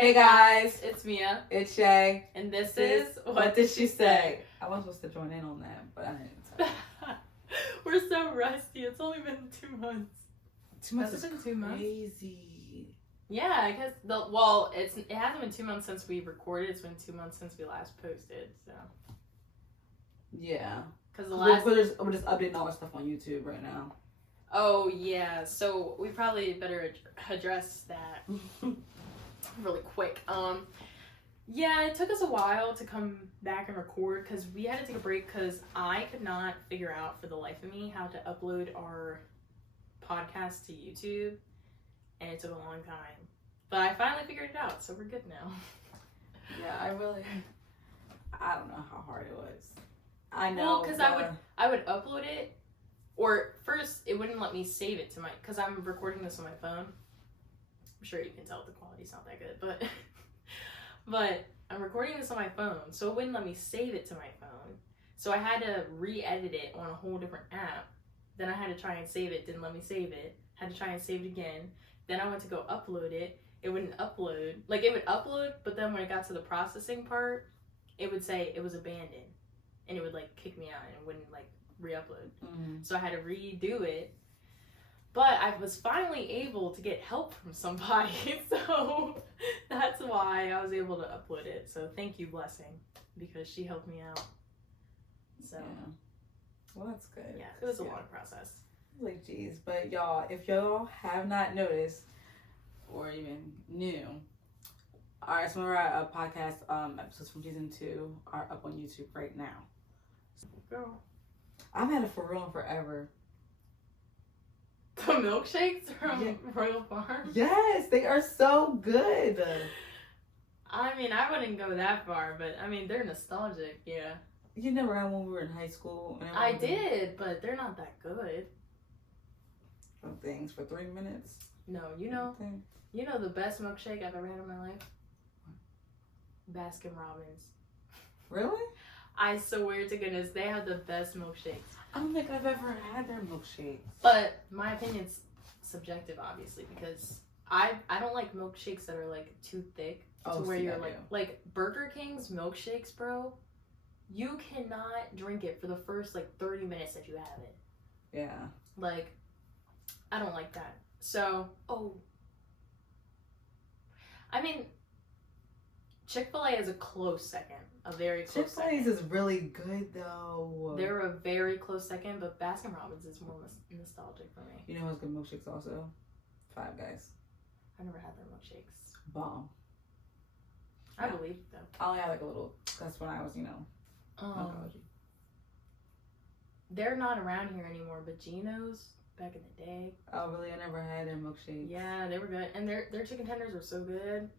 Hey guys, it's Mia. It's Shay. And this is What Did She Say? I wasn't supposed to join in on that, but I didn't. We're so rusty. It's only been 2 months. 2 months Has is it been 2 months? crazy. Yeah, I guess it hasn't been 2 months since we recorded. It's been 2 months since we last posted. So yeah, because we're just updating all our stuff on YouTube right now. Oh yeah, so we probably better address that really quick. Yeah, it took us a while to come back and record because we had to take a break because I could not figure out for the life of me how to upload our podcast to YouTube, and it took a long time. But I finally figured it out, so we're good now. Yeah, I don't know how hard it was. I know. Well, because I would upload it, or first it wouldn't let me save it to my, because I'm recording this on my phone. I'm sure you can tell the quality's not that good, but I'm recording this on my phone, so it wouldn't let me save it to my phone. So I had to re-edit it on a whole different app. Then I had to try and save it, didn't let me save it. Had to try and save it again. Then I went to go upload it. It wouldn't upload. Like, it would upload, but then when it got to the processing part, it would say it was abandoned. And it would, like, kick me out and it wouldn't, like, re-upload. Mm-hmm. So I had to redo it. But I was finally able to get help from somebody. So that's why I was able to upload it. So thank you, Blessing, because she helped me out. So. Yeah. Well, that's good. Yeah, it was a long process. Like, geez. But y'all, if y'all have not noticed or even knew, some of our podcast episodes from season 2 are up on YouTube right now. Girl. I've had it for real and forever. The milkshakes from Royal Farm? Yes, they are so good. I mean, I wouldn't go that far, but I mean, they're nostalgic, yeah. You never had when we were in high school? I did, but they're not that good. Some things for 3 minutes. No, you know the best milkshake I've ever had in my life? Baskin Robbins. Really? I swear to goodness, they have the best milkshakes. I don't think I've ever had their milkshakes. But my opinion's subjective, obviously, because I don't like milkshakes that are like too thick to where you're like Burger King's milkshakes, bro. You cannot drink it for the first like 30 minutes that you have it. Yeah. Like, I don't like that. So, I mean, Chick-fil-A is a close second. A very close second. Chick-fil-A's is really good, though. They're a very close second, but Baskin Robbins is more nostalgic for me. You know what's good milkshakes also? Five Guys. I never had their milkshakes. Bomb. I believe it, though. I only had like a little, that's when I was, oncology. They're not around here anymore, but Geno's back in the day. Oh, really? I never had their milkshakes. Yeah, they were good. And their chicken tenders were so good.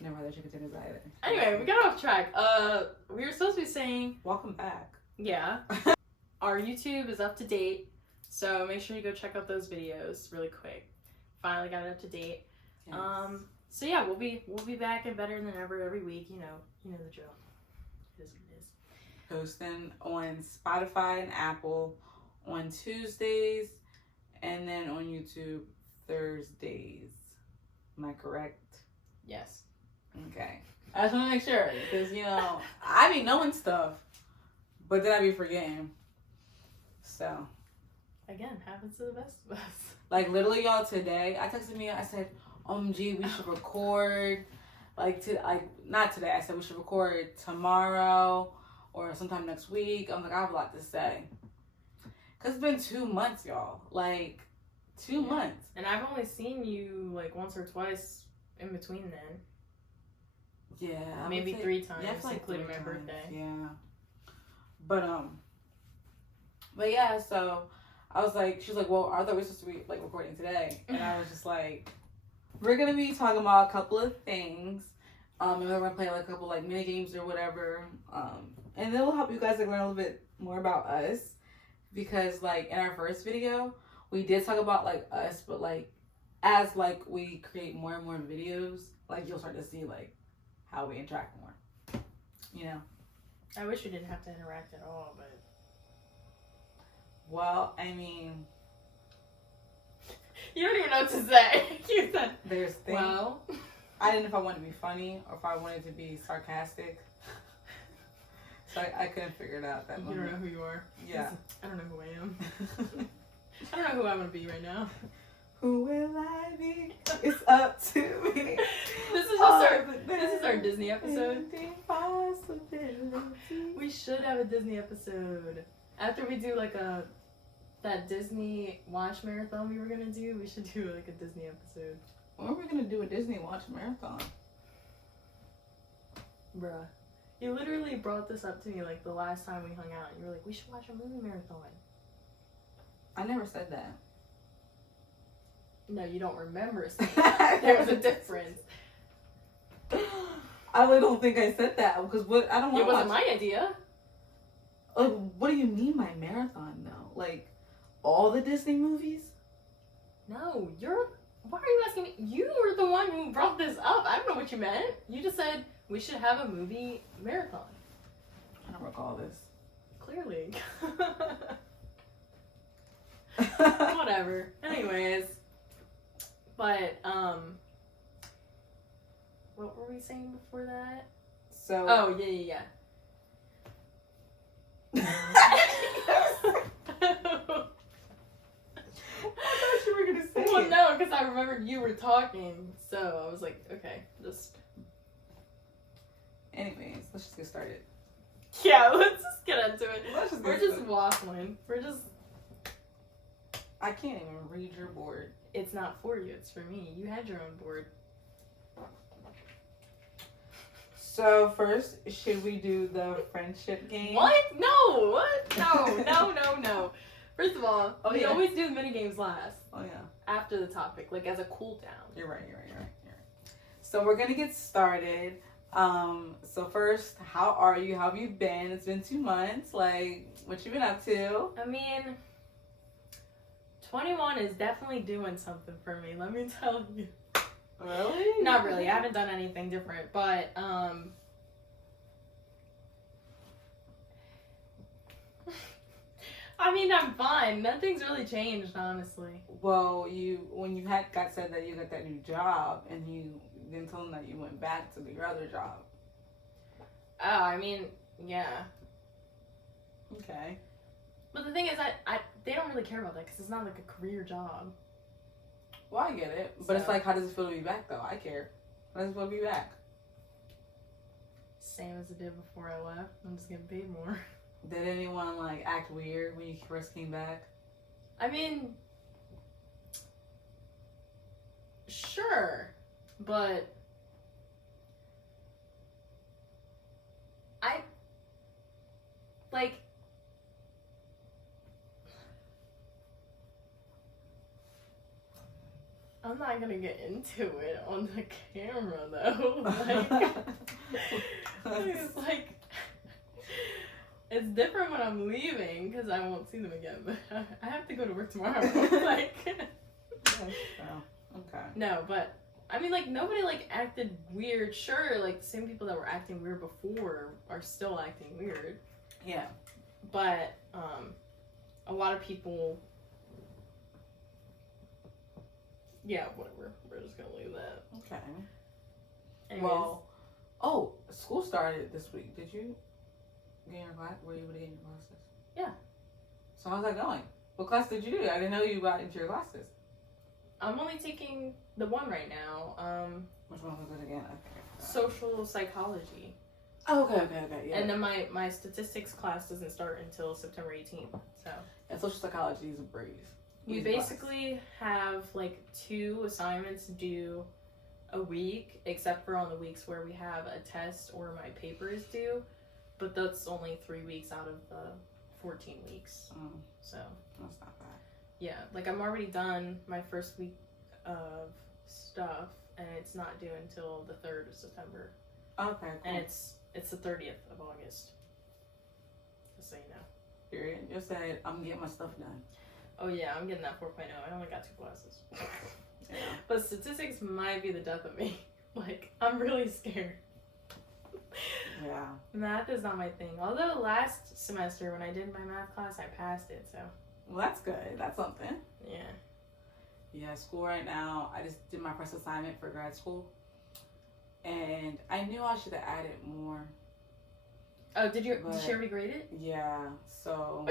Never had their chicken tenders either. Anyway, we got off track. We were supposed to be saying... Welcome back. Yeah. Our YouTube is up to date, so make sure you go check out those videos really quick. Finally got it up to date. Yes. So yeah, we'll be back and better than ever every week. You know the drill. It is what it is. Posting on Spotify and Apple on Tuesdays, and then on YouTube Thursdays. Am I correct? Yes. Okay. I just want to make sure, because, I be knowing stuff, but then I be forgetting. So. Again, happens to the best of us. Like, literally, y'all, today, I texted Mia, I said, OMG, we should record, not today, I said we should record tomorrow or sometime next week. I'm like, I have a lot to say. Because it's been 2 months, y'all. Like, 2 months. And I've only seen you, like, once or twice in between then. Yeah. Maybe 3 times, like including my birthday. Yeah. But yeah, so I was like, she was like, well, I thought we were supposed to be, like, recording today. And I was just like, we're going to be talking about a couple of things. And we're going to play, like, a couple, like, mini games or whatever. And then we'll help you guys, like, learn a little bit more about us. Because, like, in our first video, we did talk about, like, us. But, like, as, like, we create more and more videos, like, you'll start to see, like, how we interact more. I wish we didn't have to interact at all, but... Well, I mean... You don't even know what to say. You said, there's things. well... I didn't know if I wanted to be funny or if I wanted to be sarcastic. So I couldn't figure it out that You moment. don't know who you are. Yeah. I don't know who I am. I don't know who I'm gonna be right now. Who will I be? It's up to me. This is our Disney episode. We should have a Disney episode. After we do like that Disney watch marathon we were gonna do, we should do like a Disney episode. When are we gonna do a Disney watch marathon? Bruh. You literally brought this up to me like the last time we hung out. You were like, we should watch a movie marathon. I never said that. No, you don't remember saying that. There was a difference. I really don't think I said that because what I don't want. It wasn't my idea. Like, what do you mean by marathon though? Like, all the Disney movies? No, why are you asking me? You were the one who brought this up. I don't know what you meant. You just said we should have a movie marathon. I don't recall this. Clearly. Whatever. Anyways. But, what were we saying before that? So. Oh, yeah. I thought you were gonna say Well, it. no, because I remembered you were talking, so I was like, okay, just... Anyways, let's just get started. Yeah, let's just get into it. We're just started. waffling. We're just... I can't even read your board. It's not for you, it's for me. You had your own board. So first, should we do the friendship game? What? No! What? No. First of all, we yeah. always do mini games last. Oh yeah. After the topic, like as a cool down. You're right. So we're gonna get started. So first, how are you? How have you been? It's been 2 months. Like, what you been up to? I mean, 21 is definitely doing something for me, let me tell you. Really? Not really. I haven't done anything different, but I mean, I'm fine. Nothing's really changed, honestly. Well, when you got said that you got that new job, and you then told them that you went back to your other job. Oh, I mean, yeah. Okay. But the thing is, they don't really care about that because it's not like a career job. Well, I get it, but it's So- like, how does it feel to be back though? I care. How does it feel to be back? Same as it did before I left. I'm just getting paid more. Did anyone like act weird when you first came back? I mean, sure, but I'm not gonna get into it on the camera though. It's like it's different when I'm leaving because I won't see them again. But I have to go to work tomorrow. Like, okay. No, but I mean, like nobody like acted weird. Sure, like the same people that were acting weird before are still acting weird. Yeah. But a lot of people. Yeah, whatever. We're just gonna leave that. Okay. Anyways. Well, school started this week. Did you get your class? Were you able to get in your classes? Yeah. So how's that going? What class did you do? I didn't know you got into your classes. I'm only taking the one right now. Which one was it again? Social psychology. Oh, okay, yeah. And then my statistics class doesn't start until September 18th. So. And social psychology is a breeze. We basically have like 2 assignments due a week, except for on the weeks where we have a test or my paper is due. But that's only 3 weeks out of the 14 weeks. So that's not bad. Yeah, like I'm already done my first week of stuff, and it's not due until the 3rd of September. Okay, cool. And it's the 30th of August. Just so you know. Period. You said I'm getting my stuff done. Oh yeah, I'm getting that 4.0. I only got 2 classes. Yeah. But statistics might be the death of me. Like, I'm really scared. Yeah. Math is not my thing. Although last semester when I did my math class, I passed it, so. Well, that's good. That's something. Yeah. Yeah, school right now. I just did my first assignment for grad school. And I knew I should have added more. Oh, did she already grade it? Yeah, so.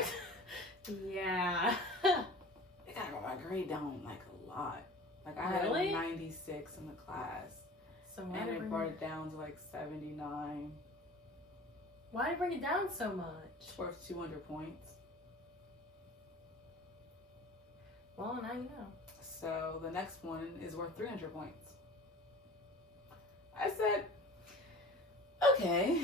Yeah. It kind of got my grade down like a lot. Like I had a 96 in the class. So and it brought it down to like 79. Why did it bring it down so much? It's worth 200 points. Well, now you know. So the next one is worth 300 points. I said, okay.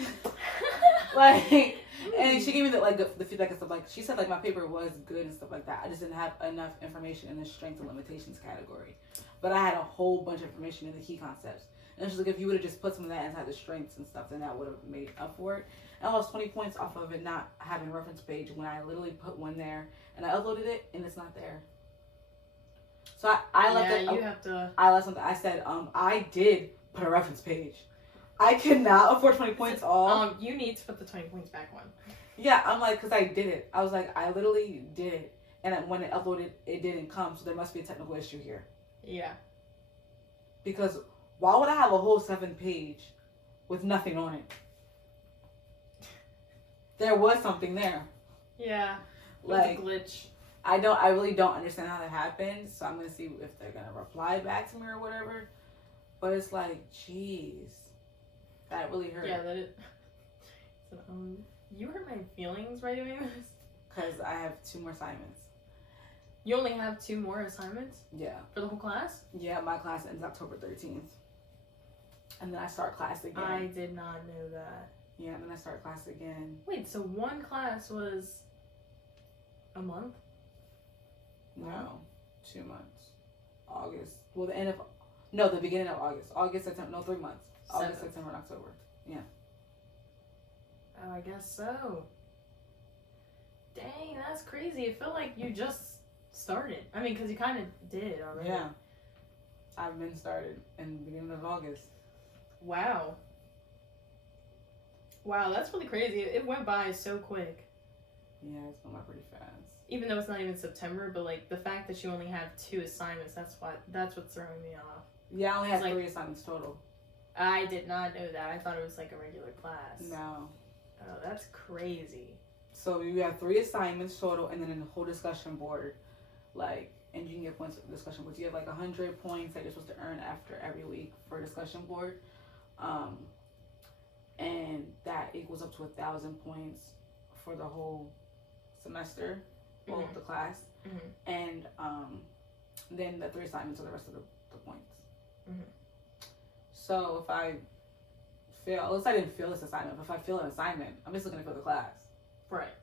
Like, and she gave me the feedback and stuff. Like, she said like my paper was good and stuff like that. I just didn't have enough information in the strengths and limitations category. But I had a whole bunch of information in the key concepts. And she's like, if you would have just put some of that inside the strengths and stuff, then that would have made up for it. And I lost 20 points off of it not having a reference page when I literally put one there and I uploaded it and it's not there. So I left it. You have to. I left something. I said, I did put a reference page. I cannot afford 20 points off. You need to put the 20 points back on. Yeah, I'm like, because I did it. I was like, I literally did it. And when it uploaded, it didn't come. So there must be a technical issue here. Yeah. Because why would I have a whole 7-page with nothing on it? There was something there. Yeah. Like, a glitch. I really don't understand how that happened. So I'm going to see if they're going to reply back to me or whatever. But it's like, jeez. That really hurt. Yeah, that it. So, you hurt my feelings by doing this? Because I have 2 more assignments. You only have 2 more assignments? Yeah. For the whole class? Yeah, my class ends October 13th. And then I start class again. I did not know that. Yeah, and then I start class again. Wait, so one class was a month? No, 2 months. August. Well, the beginning of August. August, September. No, 3 months. August, September, and October. Yeah. Oh, I guess so. Dang, that's crazy. It felt like you just started. I mean, because you kind of did already. Yeah. I've been started in the beginning of August. Wow. Wow, that's really crazy. It went by so quick. Yeah, it's went by pretty fast. Even though it's not even September, but like the fact that you only have 2 assignments, that's what's throwing me off. Yeah, I only had 3 assignments total. I did not know that. I thought it was like a regular class. No. Oh, that's crazy. So you have 3 assignments total, and then in the whole discussion board, like, and you can get points for the discussion board. You have like 100 points that you're supposed to earn after every week for a discussion board, and that equals up to 1,000 points for the whole semester, well, the class, and then the 3 assignments are the rest of the points. So if I fail, unless I didn't fail this assignment, but if I fail an assignment, I'm just gonna fail the class. Right.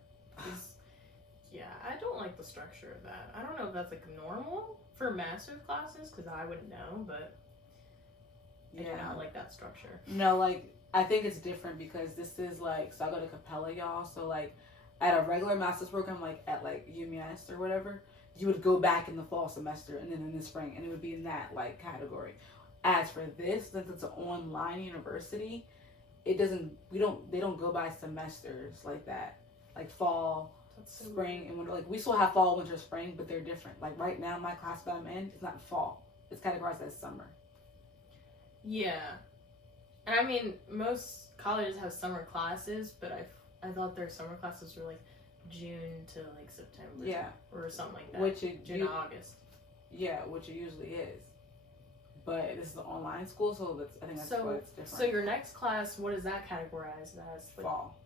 Yeah, I don't like the structure of that. I don't know if that's like normal for master's classes, because I wouldn't know, but I do not like that structure. No, like, I think it's different because this is like, so I go to Capella, y'all, so like at a regular master's program, like at like UMass or whatever, you would go back in the fall semester and then in the spring, and it would be in that like category. As for this, since it's an online university, they don't go by semesters like that, like fall, spring, and winter. Like, we still have fall, winter, spring, but they're different. Like right now, my class that I'm in is not fall; it's categorized as summer. Yeah, and I mean, most colleges have summer classes, but I thought their summer classes were like June to like September, or something like that. June to August. Yeah, which it usually is. But this is an online school, so I think that's why it's different. So your next class, what is that categorized as? Fall.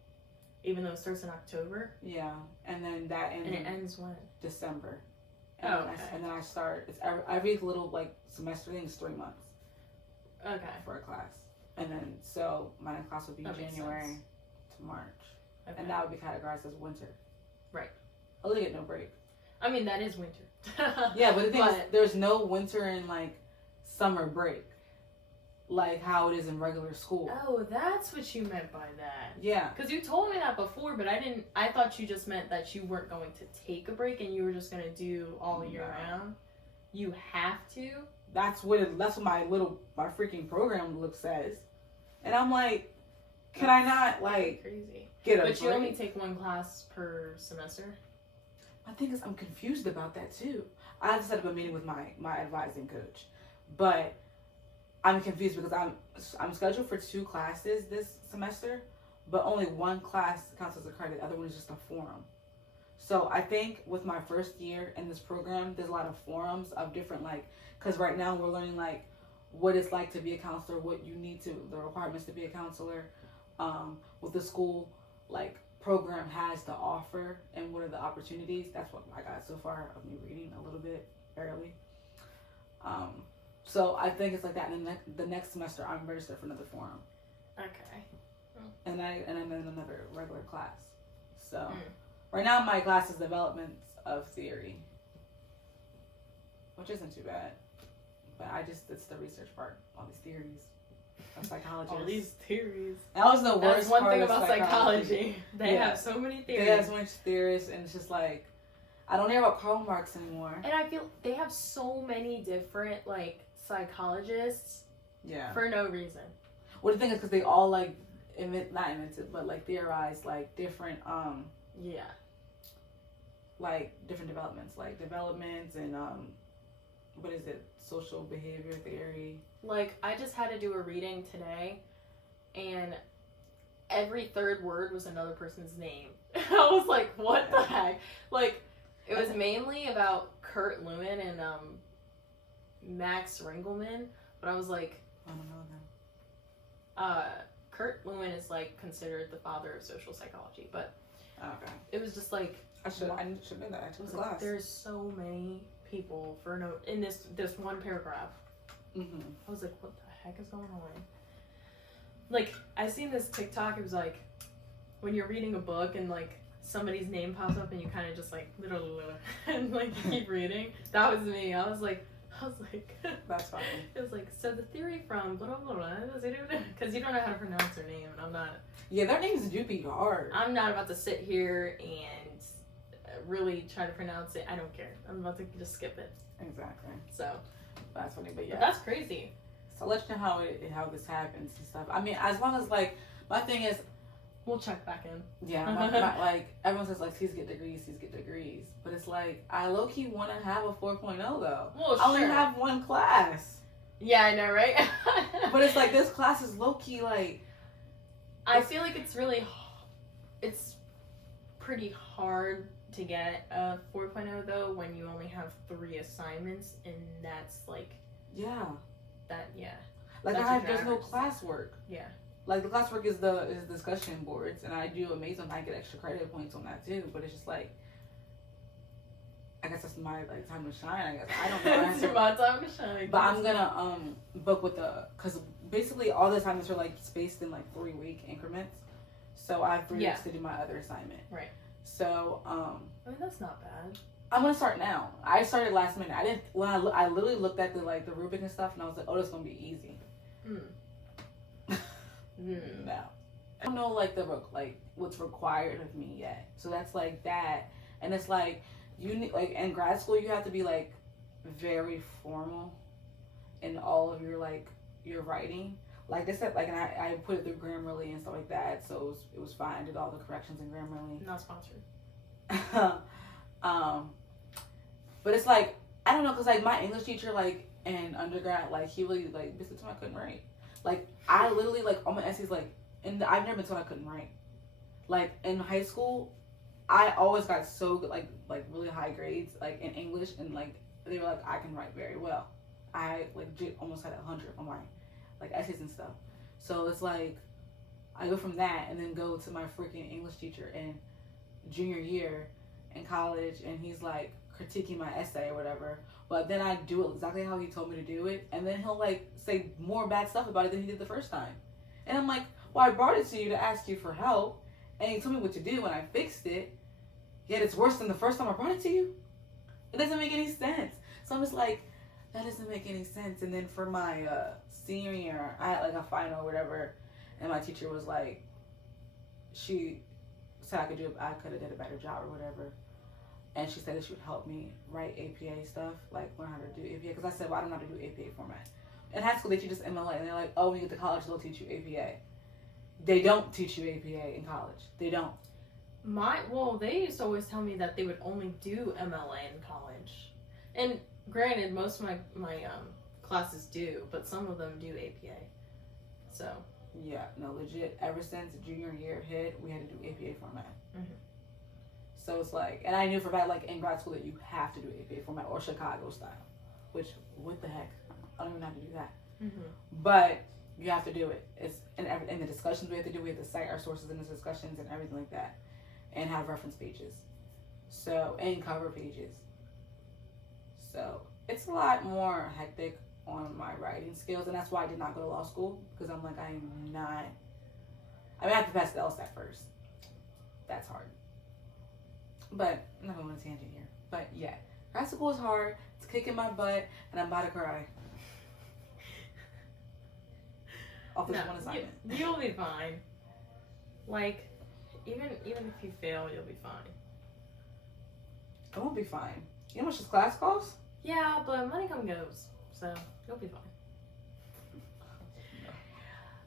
Even though it starts in October? Yeah, and then that ends. And it ends when? December. And then I start. It's every little like semester thing is 3 months. Okay. For a class, and then so my next class would be January to March, and that would be categorized as winter. Right. I really get no break. I mean, that is winter. Yeah, but the thing is, there's no winter and like summer break, like how it is in regular school. Oh, that's what you meant by that. Yeah. Because you told me that before, but I thought you just meant that you weren't going to take a break and you were just going to do all year round. You have to? That's what my freaking program says. And I'm like, can I not like crazy. Get a But break? you only take 1 class per semester? My thing is, I'm confused about that too. I have to set up a meeting with my advising coach. But I'm confused because I'm scheduled for 2 classes this semester, but only one class counts as a credit. The other one is just a forum. So I think with my first year in this program, there's a lot of forums of different, like, because right now we're learning like what it's like to be a counselor, what you need to, the requirements to be a counselor, what the school like program has to offer, and what are the opportunities. That's what I got so far of me reading a little bit, barely. So I think it's like that. And then the next semester, I'm registered for another forum. Okay. And I'm in another regular class. So right now my class is developments of theory, which isn't too bad. But it's the research part, all these theories of psychology. All these theories. That was the worst That's one part thing of about psychology. They have so many theories. They have so much theories, and it's just like, I don't hear about Karl Marx anymore. And I feel they have so many different like psychologists. Yeah. For no reason. Well, the thing is, because they all like not invented, but like theorize like different yeah. Like different developments and what is it? Social behavior theory. Like, I just had to do a reading today, and every third word was another person's name. I was like, what the heck? Like, it was mainly about Kurt Lewin and Max Ringelmann, but I was like, I don't know them. Kurt Lewin is like considered the father of social psychology, but okay. It was just like I should know that. I took the class. There's so many people in this one paragraph. Mm-hmm. I was like, what the heck is going on? Like, I seen this TikTok. It was like when you're reading a book and like somebody's name pops up and you kind of just like and like you keep reading. That was me. I was like, that's funny. It was like, so the theory from blah blah blah, because you don't know how to pronounce their name, and I'm not. Yeah, their names do be hard. I'm not about to sit here and really try to pronounce it. I don't care. I'm about to just skip it. Exactly. So that's funny, but yeah, but that's crazy. So let you know how this happens and stuff. I mean, as long as like my thing is, we'll check back in. Yeah, my, like everyone says like, please get degrees, but it's like I low key want to have a 4.0 though. Well, I only have one class. Yeah, I know, right? But it's like this class is low key like. I feel like it's pretty hard to get a 4.0 though when you only have 3 assignments, and that's like. Yeah. That Like there's no classwork. Yeah. Like the classwork is discussion boards, and I do amazing. I get extra credit points on that too. But it's just like, I guess that's my like time to shine. I guess I don't know. It's my time to shine. But I'm gonna book with because basically all the assignments are like spaced in like 3-week increments. So I have 3 weeks to do my other assignment. Right. So I mean, that's not bad. I'm gonna start now. I started last minute. I didn't when I literally looked at the rubric and stuff, and I was like, oh, this is gonna be easy. No, I don't know like what's required of me yet. So that's like that, and it's like you need like in grad school you have to be like very formal in all of your like your writing. Like they said, like, and I put it through Grammarly and stuff like that, so it was fine. I did all the corrections in Grammarly. Not sponsored. But it's like I don't know, cause like my English teacher like in undergrad, like he really like basically told me I couldn't write. Like I literally like all my essays like, and I've never been told I couldn't write. Like in high school, I always got so good, like really high grades like in English, and like they were like I can write very well. I like almost had 100 on my like essays and stuff. So it's like I go from that and then go to my freaking English teacher in junior year in college, and he's like critiquing my essay or whatever, but then I do it exactly how he told me to do it, and then he'll like say more bad stuff about it than he did the first time, and I'm like, well, I brought it to you to ask you for help, and you told me what to do and I fixed it, yet it's worse than the first time I brought it to you. It doesn't make any sense. So I'm just like, that doesn't make any sense. And then for my senior year, I had like a final or whatever, and my teacher was like, she said I could have did a better job or whatever. And she said that she would help me write APA stuff, like learn how to do APA. Because I said, well, I don't know how to do APA format. In high school, they teach us MLA, and they're like, oh, when you get to college, they'll teach you APA. They don't teach you APA in college. They don't. They used to always tell me that they would only do MLA in college. And granted, most of my classes do, but some of them do APA. So. Yeah, no, legit. Ever since junior year hit, we had to do APA format. Mm-hmm. So it's like, and I knew for that, like in grad school, that you have to do APA format or Chicago style. Which, what the heck? I don't even know how to do that. Mm-hmm. But you have to do it. It's in the discussions we have to do. We have to cite our sources in the discussions and everything like that, and have reference pages. So and cover pages. So it's a lot more hectic on my writing skills, and that's why I did not go to law school, because I'm like, I'm not. I mean, I have to pass the LSAT first. That's hard. But I'm not going on a tangent here. But yeah, grad school is hard. It's kicking my butt, and I'm about to cry. Off this one assignment. You'll be fine. Like, even if you fail, you'll be fine. I won't be fine. You know how much this class costs? Yeah, but money come goes, so you'll be fine.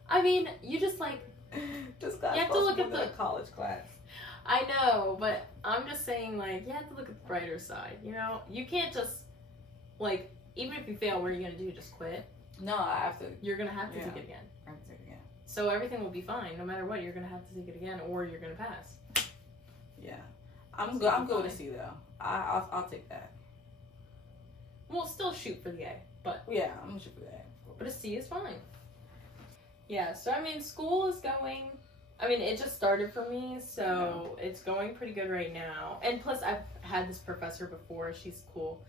I mean, you just like. Just class you have to look at the college class. I know, but I'm just saying, like, you have to look at the brighter side. You know, you can't just like, even if you fail, what are you gonna do? Just quit? No, I have to. You're gonna have to take it again. I have to take it again. So everything will be fine, no matter what. You're gonna have to take it again, or you're gonna pass. Yeah, I'm good. I'm good with a C though. I'll take that. We'll still shoot for the A, but yeah, I'm gonna shoot for that. But a C is fine. Yeah. So I mean, school is going. I mean, it just started for me, so it's going pretty good right now. And plus, I've had this professor before. She's cool.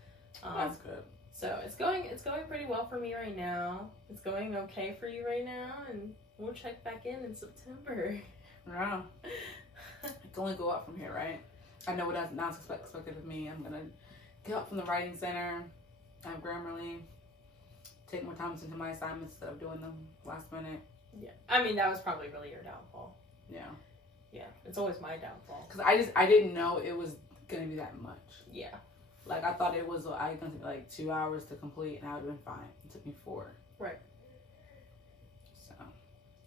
That's good. So it's going pretty well for me right now. It's going okay for you right now, and we'll check back in September. Wow. It can only go up from here, right? I know what not expected of me. I'm gonna get up from the writing center, have Grammarly, take more time into my assignments instead of doing them last minute. Yeah, I mean that was probably really your downfall. Yeah. Yeah, it's always my downfall. Cause I didn't know it was gonna be that much. Yeah. Like I thought it was gonna take like 2 hours to complete, and I would have been fine. It took me 4. Right. So.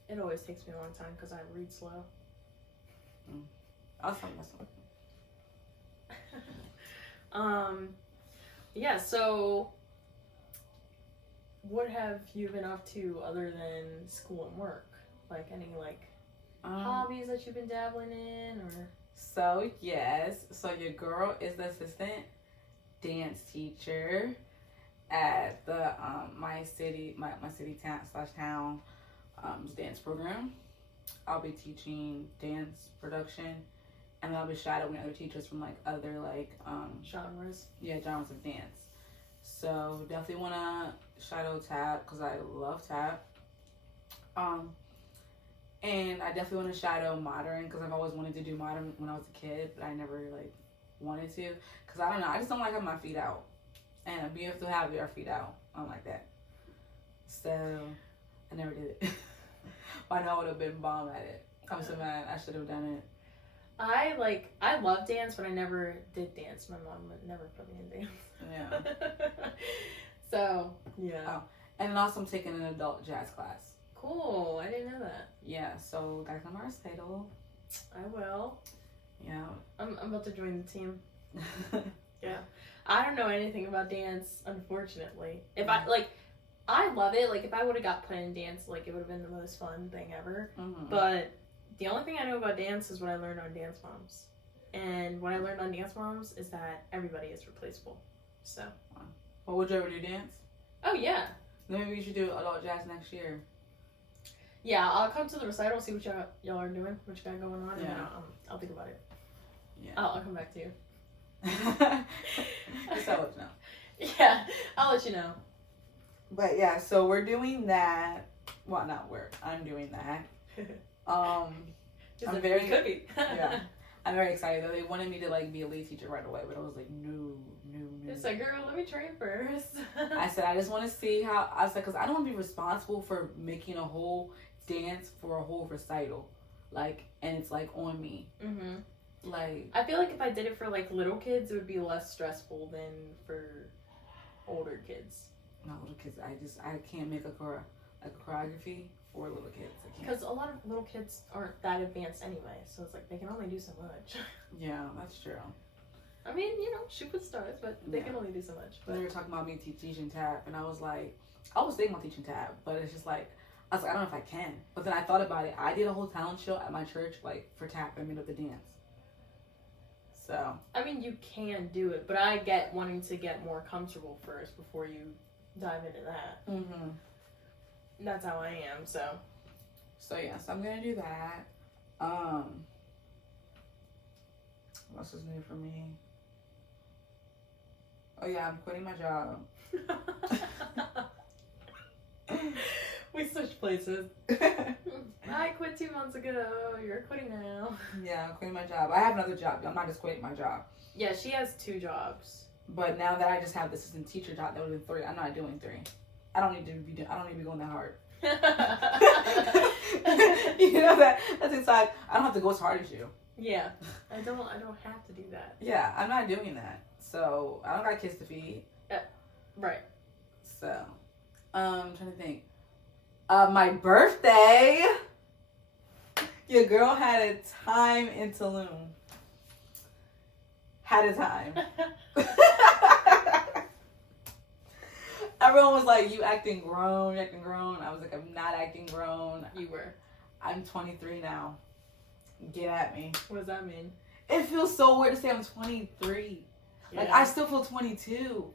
It always takes me a long time because I read slow. I'll tell you something. Yeah. So, what have you been up to other than school and work? Like any hobbies that you've been dabbling in, or? So yes, so your girl is the assistant dance teacher at the my city town dance program. I'll be teaching dance production, and I'll be shadowing other teachers from other genres. Yeah, genres of dance. So definitely wanna shadow tap because I love tap. And I definitely want to shadow modern because I've always wanted to do modern when I was a kid, but I never wanted to because I don't know. I just don't like having my feet out, and we have to have our feet out. I don't like that, so I never did it. I know I would have been bomb at it. I'm so mad. I should have done it. I love dance, but I never did dance. My mom would never put me in dance. Yeah. So yeah. Oh, and then also I'm taking an adult jazz class. Cool. I didn't know that. Yeah. So gotta come to our recital. I will. Yeah. I'm about to join the team. Yeah. I don't know anything about dance, unfortunately. If I love it. Like if I would have got put in dance, it would have been the most fun thing ever. Mm-hmm. But the only thing I know about dance is what I learned on Dance Moms. And what I learned on Dance Moms is that everybody is replaceable. So. Well, would you ever do dance? Oh, yeah. Maybe we should do adult jazz next year. Yeah, I'll come to the recital, see what y'all are doing, what you got going on, and I'll think about it. Yeah. I'll come back to you. Just I'll let you know. Yeah, I'll let you know. But yeah, so we're doing that. Well, I'm doing that. I'm very cookie. Yeah. I'm very excited though. They wanted me to be a lead teacher right away, but I was like, no. It's like, girl, let me train first. I said, I just want to see how. I said, because I don't want to be responsible for making a whole dance for a whole recital, and it's on me. Mm-hmm. I feel like if I did it for little kids, it would be less stressful than for older kids. Not little kids. I can't make a choreography for little kids. Because a lot of little kids aren't that advanced anyway, so it's they can only do so much. Yeah, that's true. I mean, shoot for the stars, but they can only do so much. But they were talking about me teaching tap, and I was like, I was thinking about teaching tab, but it's just like, I was like, I don't know if I can. But then I thought about it. I did a whole talent show at my church, like, for tap. I made up the dance. So. I mean, you can do it, but I get wanting to get more comfortable first before you dive into that. Mm-hmm. That's how I am, so. So, yeah. So, I'm going to do that. What else is new for me? Oh, yeah. I'm quitting my job. We switched places. I quit 2 months ago. You're quitting now. Yeah, I'm quitting my job. I have another job. I'm not just quitting my job. Yeah, she has 2 jobs. But now that I just have the assistant teacher job, that would have been 3. I'm not doing 3. I don't need to be going that hard. You know that's inside. I don't have to go as hard as you. Yeah, I don't have to do that. Yeah, I'm not doing that. So I don't got kids to feed. Right. So, I'm trying to think. My birthday. Your girl had a time in Tulum. Had a time. Everyone was like, you acting grown, you acting grown. I was like, I'm not acting grown. You were. I'm 23 now. Get at me. What does that mean? It feels so weird to say I'm 23. Yeah. Like, I still feel 22.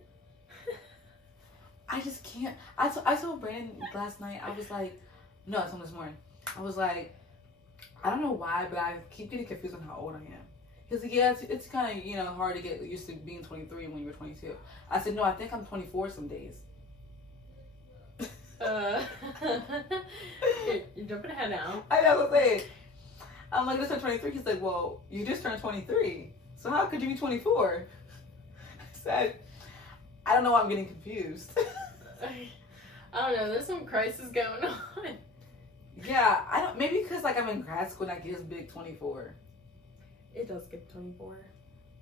I just can't. I told Brandon last night, I was like, no, I told him this morning. I was like, I don't know why, but I keep getting confused on how old I am. He was like, yeah, it's kind of, hard to get used to being 23 when you're 22. I said, no, I think I'm 24 some days. You're jumping ahead now. I know what I'm saying. I'm like, I just turned 23. He's like, well, you just turned 23. So how could you be 24? I said, I don't know why I'm getting confused. I don't know. There's some crisis going on. Yeah, I don't. Maybe because like I'm in grad school and I get big 24. It does get 24.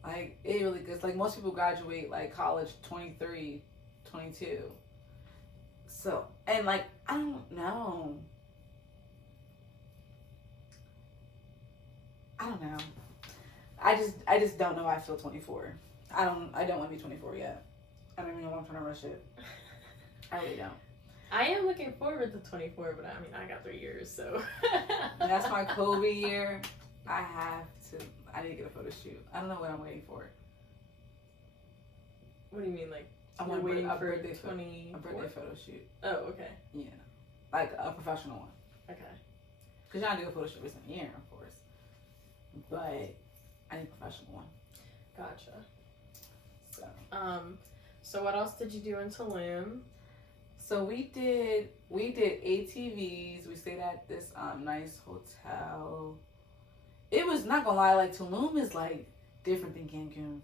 Like it really gets like most people graduate like college 23, 22. So and like I don't know. I don't know. I just don't know. I feel 24. I don't want to be 24 yet. I don't even know why I'm trying to rush it. I really don't. I am looking forward to 24, but I mean, I got 3 years, so. That's my COVID year. I need to get a photo shoot. I don't know what I'm waiting for. What do you mean, like, I'm you're waiting for birthday 24? a birthday photo shoot. Oh, okay. Yeah. Like a professional one. Okay. Because y'all do a photo shoot once a year, of course. But I need a professional one. Gotcha. So. So what else did you do in Tulum? So we did ATVs. We stayed at this nice hotel. It was not gonna lie, like Tulum is like different than Cancun.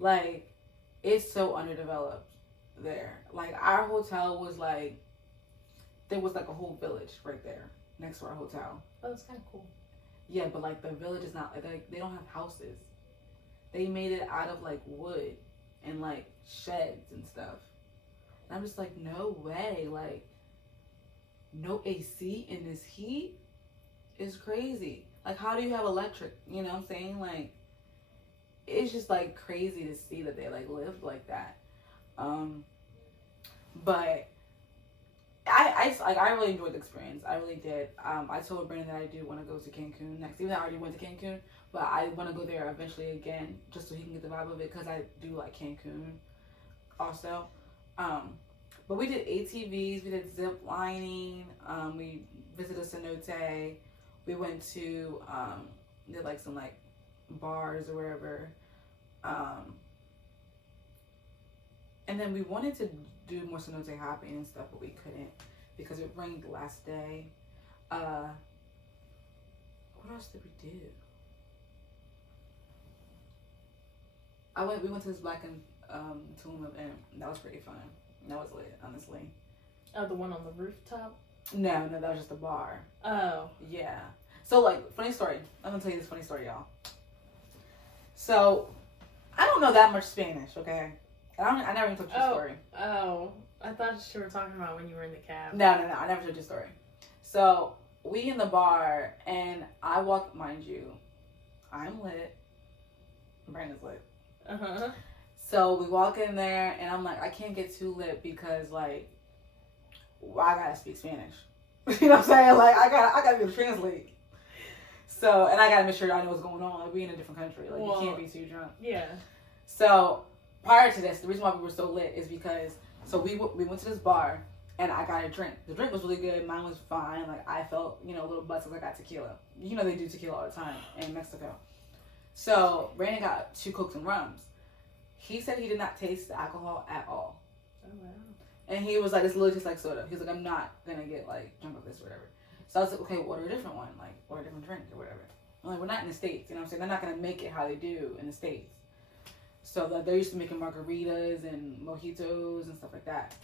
Like it's so underdeveloped there. Like our hotel was like there was like a whole village right there next to our hotel. Oh, that's kind of cool. Yeah, but like the village is not like they don't have houses. They made it out of like wood and like sheds and stuff. And I'm just like, no way. Like, no AC in this heat is crazy. Like, how do you have electric? You know what I'm saying? Like, it's just like crazy to see that they like live like that. But I really enjoyed the experience. I really did. I told Brandon that I do want to go to Cancun next. Even though I already went to Cancun, but I want to go there eventually again, just so he can get the vibe of it, because I do like Cancun also. But we did ATVs, we did zip lining, we visited a cenote, we went to did like some like bars or wherever, and then we wanted to do more cenote hopping and stuff, but we couldn't because it rained the last day. What else did we do? We went to this Black and Tulum event. That was pretty fun. That was lit, honestly. Oh, the one on the rooftop? No, that was just a bar. Oh. Yeah. So, like, funny story. I'm gonna tell you this funny story, y'all. So, I don't know that much Spanish, okay? I never even told you the story. Oh. I thought you were talking about when you were in the cab. No. I never told you the story. So, we in the bar, and I walk, mind you, I'm lit. Brandon's lit. Uh-huh. So we walk in there, and I'm like, I can't get too lit because, like, well, I gotta speak Spanish. You know what I'm saying? Like, I gotta be able to translate. So, and I gotta make sure I know what's going on. Like, we in a different country. Like, you can't be too drunk. Yeah. So, prior to this, the reason why we were so lit is because, so we went to this bar, and I got a drink. The drink was really good. Mine was fine. Like, I felt, you know, a little buzz because I got tequila. You know they do tequila all the time in Mexico. So, Brandon got 2 Cokes and rums. He said he did not taste the alcohol at all. Oh, wow. And he was like, this literally tastes like soda. He was like, I'm not going to get, like, drunk off this or whatever. So I was like, okay, order a different one. Like, order a different drink or whatever. I'm like, we're not in the States. You know what I'm saying? They're not going to make it how they do in the States. So they're used to making margaritas and mojitos and stuff like that.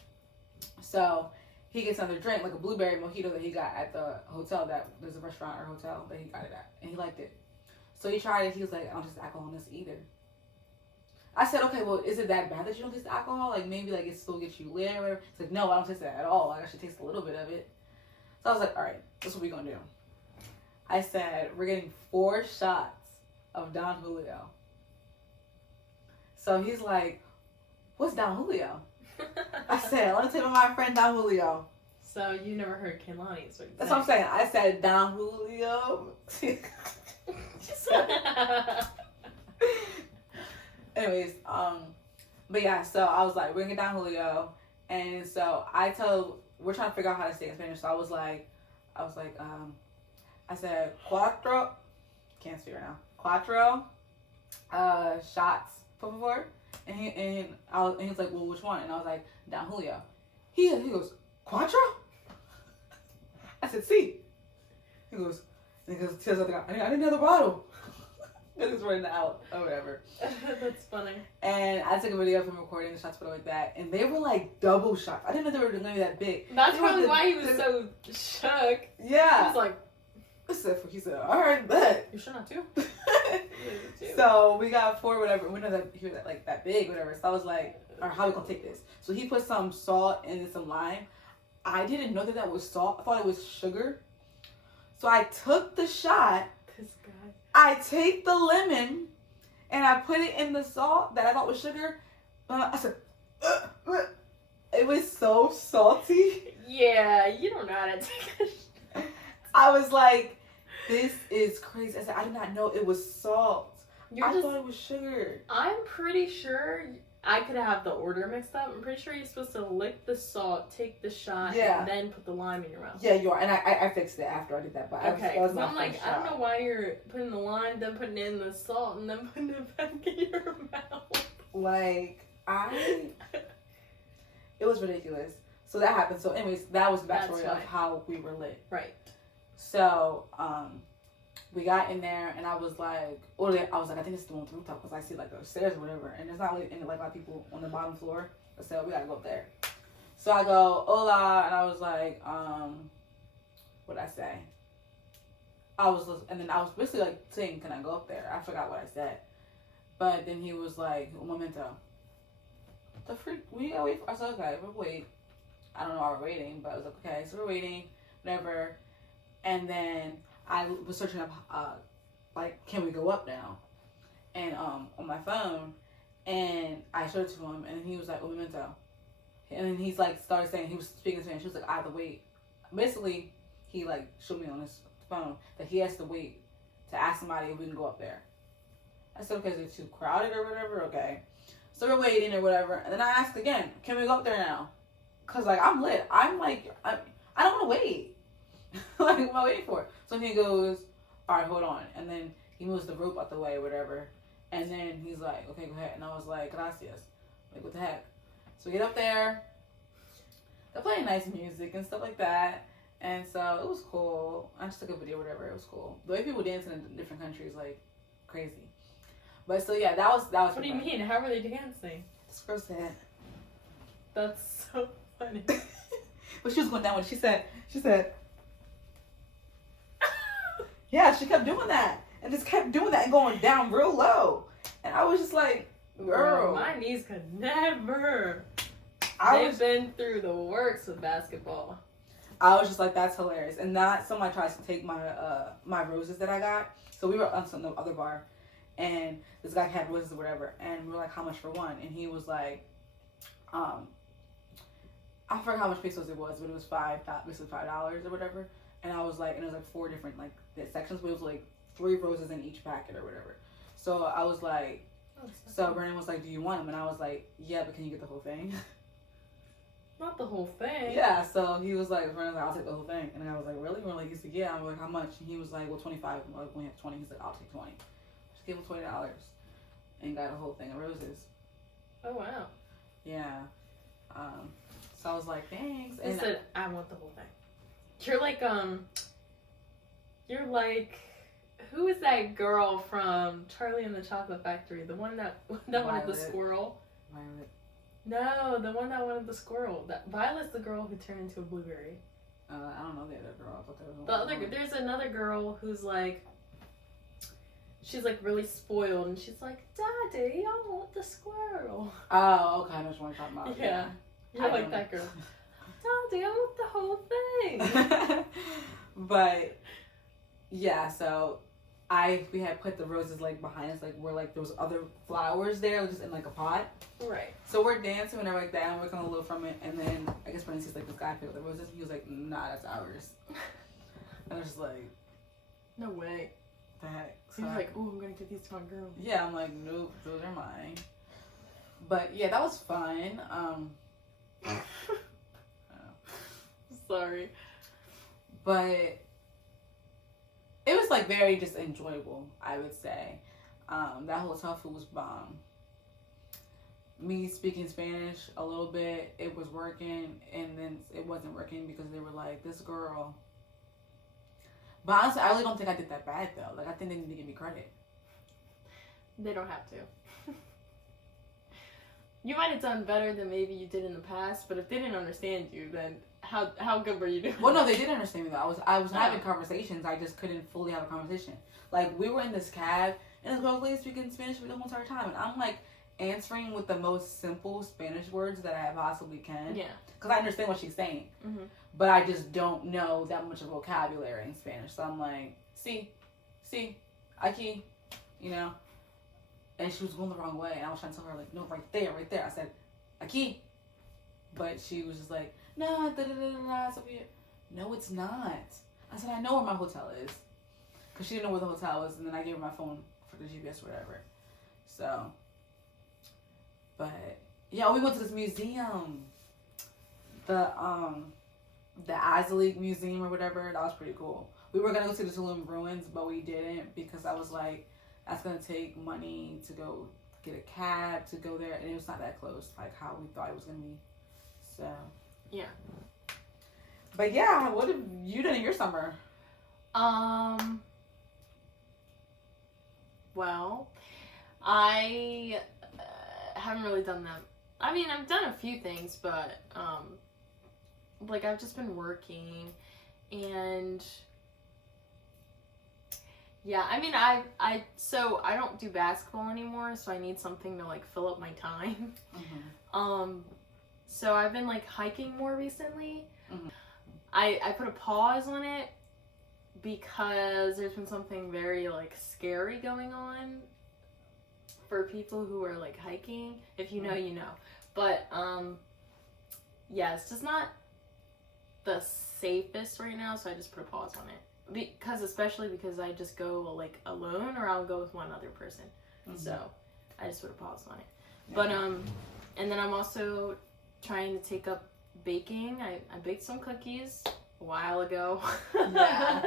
So he gets another drink, like a blueberry mojito that he got at the hotel. That there's a restaurant or hotel that he got it at. And he liked it. So he tried it. He was like, I don't taste alcohol in this either. I said, okay, well, is it that bad that you don't taste the alcohol? Like, maybe, like, it still gets you lit or whatever. He's like, no, I don't taste that at all. Like, I should taste a little bit of it. So I was like, all right, this is what we're going to do. I said, we're getting 4 shots of Don Julio. So he's like, what's Don Julio? I said, let me tell you about my friend Don Julio. So you never heard Kehlani's. That's what I'm saying. I said, Don Julio. Anyways, but yeah, so I was like, we're gonna get Don Julio. And so we're trying to figure out how to say it in Spanish. So I was like, I said, cuatro, can't speak right now, cuatro, shots, por favor. And he was like, well, which one? And I was like, Don Julio. He goes, cuatro? I said, sí. He goes, tells the guy, I need another bottle. Because it's running out or whatever. That's funny. And I took a video of him recording the shots, put it like that. And they were like double shots. I didn't know they were going to be that big. That's probably why he was so shook. Yeah. He was like, he said, all right, bet. you sure not to? So we got 4, whatever. We know that he was like that big, whatever. So I was like, all right, how are we going to take this? So he put some salt and some lime. I didn't know that was salt. I thought it was sugar. So I took the shot. This guy. I take the lemon and I put it in the salt that I thought was sugar. I said, it was so salty. Yeah, you don't know how to take a shot. I was like, this is crazy. I said, I did not know it was salt. I thought it was sugar. I'm pretty sure I could have the order mixed up. I'm pretty sure you're supposed to lick the salt, take the shot, and then put the lime in your mouth. Yeah, you are. And I fixed it after I did that. But okay, because I'm like, I don't know why you're putting the lime, then putting in the salt, and then putting it back in your mouth. Like, it was ridiculous. So that happened. So anyways, that was the backstory of how we were lit. Right. So, we got in there, and I was like, I think this is the one to rooftop, because I see, like, the stairs or whatever, and there's not really any, like, a lot of people on the bottom floor. I said, we gotta go up there. So I go, hola, and I was like, what'd I say? And then I was basically, like, saying, can I go up there? I forgot what I said. But then he was like, un momento. The freak, we gotta wait for, I said, okay, we'll wait. I don't know why we're waiting, but I was like, okay, so we're waiting, whatever. And then I was searching up, like, can we go up now? And on my phone, and I showed it to him, and he was like, un momento. And then he's like, started saying, he was speaking Spanish. He was like, I have to wait. Basically, he like showed me on his phone that he has to wait to ask somebody if we can go up there. I said, okay, is it too crowded or whatever? Okay. So we're waiting or whatever. And then I asked again, can we go up there now? Because, like, I'm lit. I'm like, I don't want to wait. Like, what am I waiting for? So he goes, all right, hold on. And then he moves the rope out the way or whatever. And then he's like, okay, go ahead. And I was like, gracias. Like, what the heck? So we get up there. They're playing nice music and stuff like that. And so it was cool. I just took a video or whatever. It was cool. The way people dancing in different countries, like, crazy. But so, yeah, that was What do you mean? How were they dancing? This girl said. That's so funny. But she was going down when she said, yeah, she kept doing that. And just kept doing that and going down real low. And I was just like, girl. My knees could never. They've been through the works with basketball. I was just like, that's hilarious. And not somebody tries to take my my roses that I got. So we were on some other bar. And this guy had roses or whatever. And we were like, how much for one? And he was like, I forgot how much pesos it was, but it was basically $5 or whatever. And I was like, and it was like 4 different like sections, but it was like 3 roses in each packet or whatever. So I was like, so Brandon was like, do you want them? And I was like, yeah, but can you get the whole thing? Not the whole thing. Yeah, so he was like, Brandon was like, I'll take the whole thing. And I was like, really? And we're like, he's like, yeah. I'm like, how much? And he was like, well, 25. I'm like, we only have 20. He's like, I'll take 20. Just gave him $20 and got a whole thing of roses. Oh, wow. Yeah. So I was like, thanks. And said, I want the whole thing. You're like, who is that girl from Charlie and the Chocolate Factory? The one that wanted the squirrel. Violet. No, the one that wanted the squirrel. Violet's the girl who turned into a blueberry. I don't know the other girl. I thought there was the other. There's another girl who's like, she's like really spoiled, and she's like, Daddy, I want the squirrel. Oh, okay. I know what you're talking about. Yeah. You're like that girl. Daddy, I want the whole thing. But yeah, so we had put the roses like behind us, like where like there was other flowers there, just in like a pot. Right. So we're dancing and everything like that, and we're gonna look from it, and then I guess when he sees like this guy pick up the roses, he was like, nah, that's ours. And I was just like, no way. The heck. So he was like, ooh, I'm gonna give these to my girl. Yeah, I'm like, nope, those are mine. But yeah, that was fun. Sorry. But it was like very just enjoyable, I would say. That hotel food was bomb. Me speaking Spanish a little bit, it was working, and then it wasn't working because they were like, this girl. But honestly, I really don't think I did that bad though. Like, I think they need to give me credit. They don't have to. You might have done better than maybe you did in the past, but if they didn't understand you, then how good were you doing? Well, no, they did understand me though. I was having conversations. I just couldn't fully have a conversation. Like, we were in this cab, and this girl was speaking Spanish for the whole entire time, and I'm like answering with the most simple Spanish words that I possibly can. Yeah. Because I understand what she's saying, but I just don't know that much of vocabulary in Spanish. So I'm like, sí, aquí, you know. And she was going the wrong way, and I was trying to tell her like, no, right there. I said, aquí, but she was just like, no, so no, it's not. I said, I know where my hotel is, because she didn't know where the hotel was, and then I gave her my phone for the GPS or whatever. So, but yeah, we went to this museum, the Aztec Museum or whatever. That was pretty cool. We were gonna go to the Tulum ruins, but we didn't because I was like, that's gonna take money to go get a cab to go there, and it was not that close, like how we thought it was gonna be. So yeah. But yeah, what have you done in your summer? Well, I haven't really done that. I mean, I've done a few things, but like I've just been working, and yeah, I mean, so I don't do basketball anymore, so I need something to like fill up my time. So I've been like hiking more recently. I put a pause on it because there's been something very like scary going on for people who are like hiking. If you know, you know. But yeah, it's just not the safest right now, so I just put a pause on it. Especially because I just go like alone, or I'll go with one other person. So I just put a pause on it. Yeah. But and then I'm also trying to take up baking. I baked some cookies a while ago. Yeah.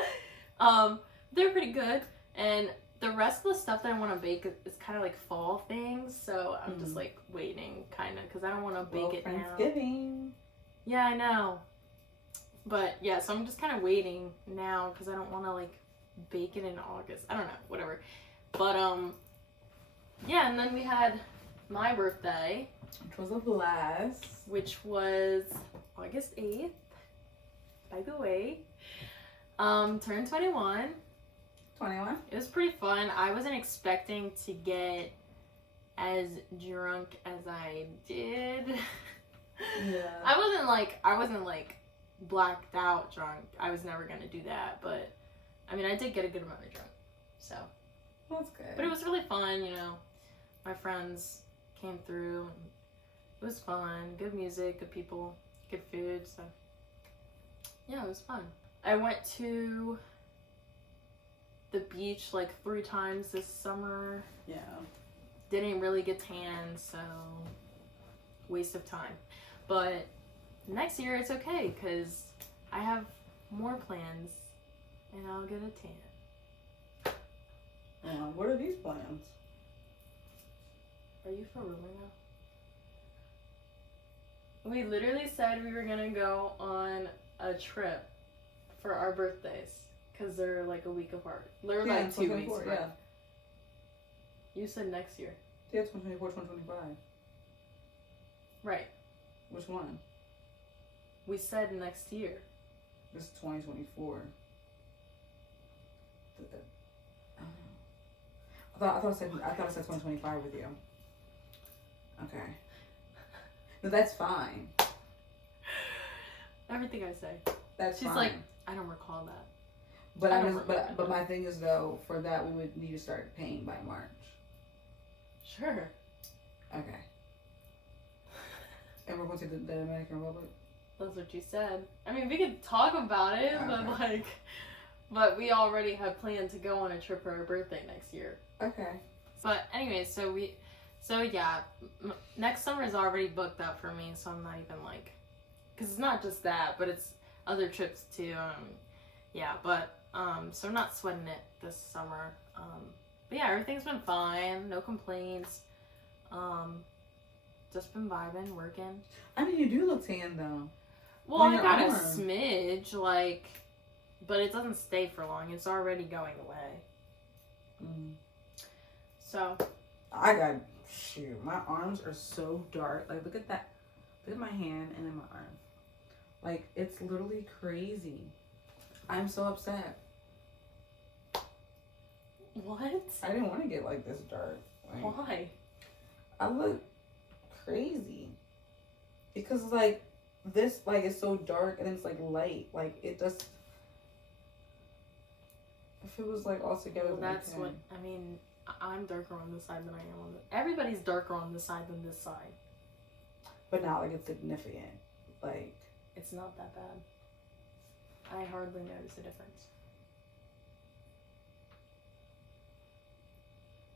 They're pretty good, and the rest of the stuff that I want to bake is kind of like fall things, so I'm just like waiting kind of because I don't want to bake it now. Thanksgiving. Yeah, I know. But yeah, so I'm just kind of waiting now because I don't want to like bake it in August. I don't know, whatever. But yeah, and then we had my birthday, which was a blast. Which was August 8th, by the way. Turned 21. 21. It was pretty fun. I wasn't expecting to get as drunk as I did. Yeah. I wasn't like blacked out drunk. I was never gonna do that, but I mean, I did get a good amount of drunk, so that's good. But it was really fun, you know. My friends came through. It was fun. Good music, good people. good food. So yeah, it was fun. I went to the beach like 3 times this summer. Yeah. Didn't really get tan, so waste of time. But next year it's okay because I have more plans and I'll get a tan. What are these plans? Are you for real right now? We literally said we were gonna go on a trip for our birthdays because they're like a week apart. They're like 2 weeks apart. Yeah. You said next year. Yeah, 2024, 2025. Right. Which one? We said next year. This is 2024. I thought I said 2025 with you. Okay. No, that's fine. Everything I say. That's She's fine. like, I don't recall that. But my thing is though, for that we would need to start paying by March. Sure. Okay. And we're going to the Dominican Republic? That's what you said. I mean, we could talk about it, Okay. but we already have planned to go on a trip for our birthday next year. Okay. But anyway, so yeah, next summer is already booked up for me, so I'm not even like, because it's not just that, but it's other trips too. Yeah, but so I'm not sweating it this summer. But yeah, everything's been fine, no complaints. Just been vibing, working. I mean, you do look tan though. Well, On I your got arm. a smidge, like, but it doesn't stay for long. It's already going away. Mm. So. Shoot, my arms are so dark. Like, look at that. Look at my hand and then my arm. Like, it's literally crazy. I'm so upset. What? I didn't want to get like this dark. Like, Why? I look crazy. Because like this, like it's so dark and then it's like light. Like it just. If it was like all together. Well, that's what I mean. I'm darker on this side than I am on the. Everybody's darker on this side than this side. But not like it's significant. Like it's not that bad. I hardly notice a difference.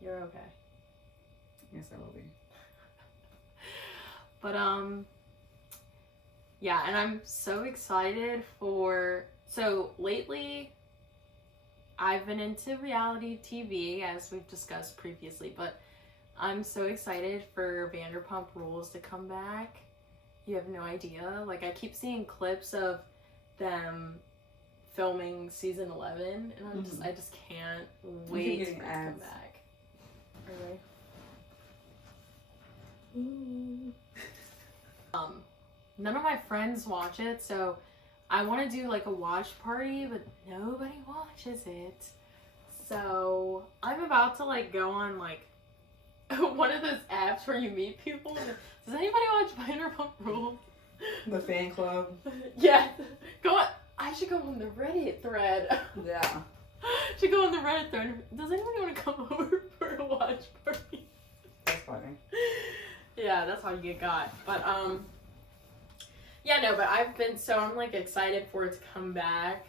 You're okay. Yes, I will be. But yeah, and I'm so excited for. So lately, I've been into reality TV, as we've discussed previously, but I'm so excited for Vanderpump Rules to come back. You have no idea. Like, I keep seeing clips of them filming season 11, and I just can't wait for it to come back. Are they? None of my friends watch it, so I want to do like a watch party, but nobody watches it. So I'm about to like go on like one of those apps where you meet people. Does anybody watch Vanderpump Rules? The fan club. Yeah, go on. I should go on the Reddit thread. Yeah. Should go on the Reddit thread. Does anybody want to come over for a watch party? That's funny. Yeah, that's how you get got. But yeah, no, but I'm like excited for it to come back.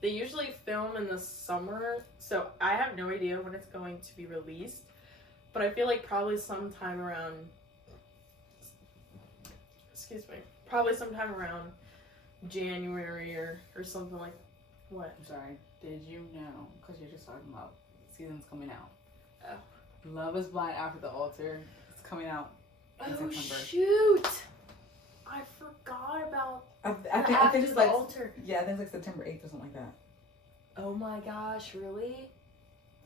They usually film in the summer, so I have no idea when it's going to be released. But I feel like probably sometime around January or something like. What? I'm sorry. Did you know? Because you're just talking about seasons coming out. Oh. Love is Blind After the Altar. It's coming out in September. Shoot! I forgot about I think it's like Altar. Yeah, I think it's like September 8th or something like that. Oh my gosh, really?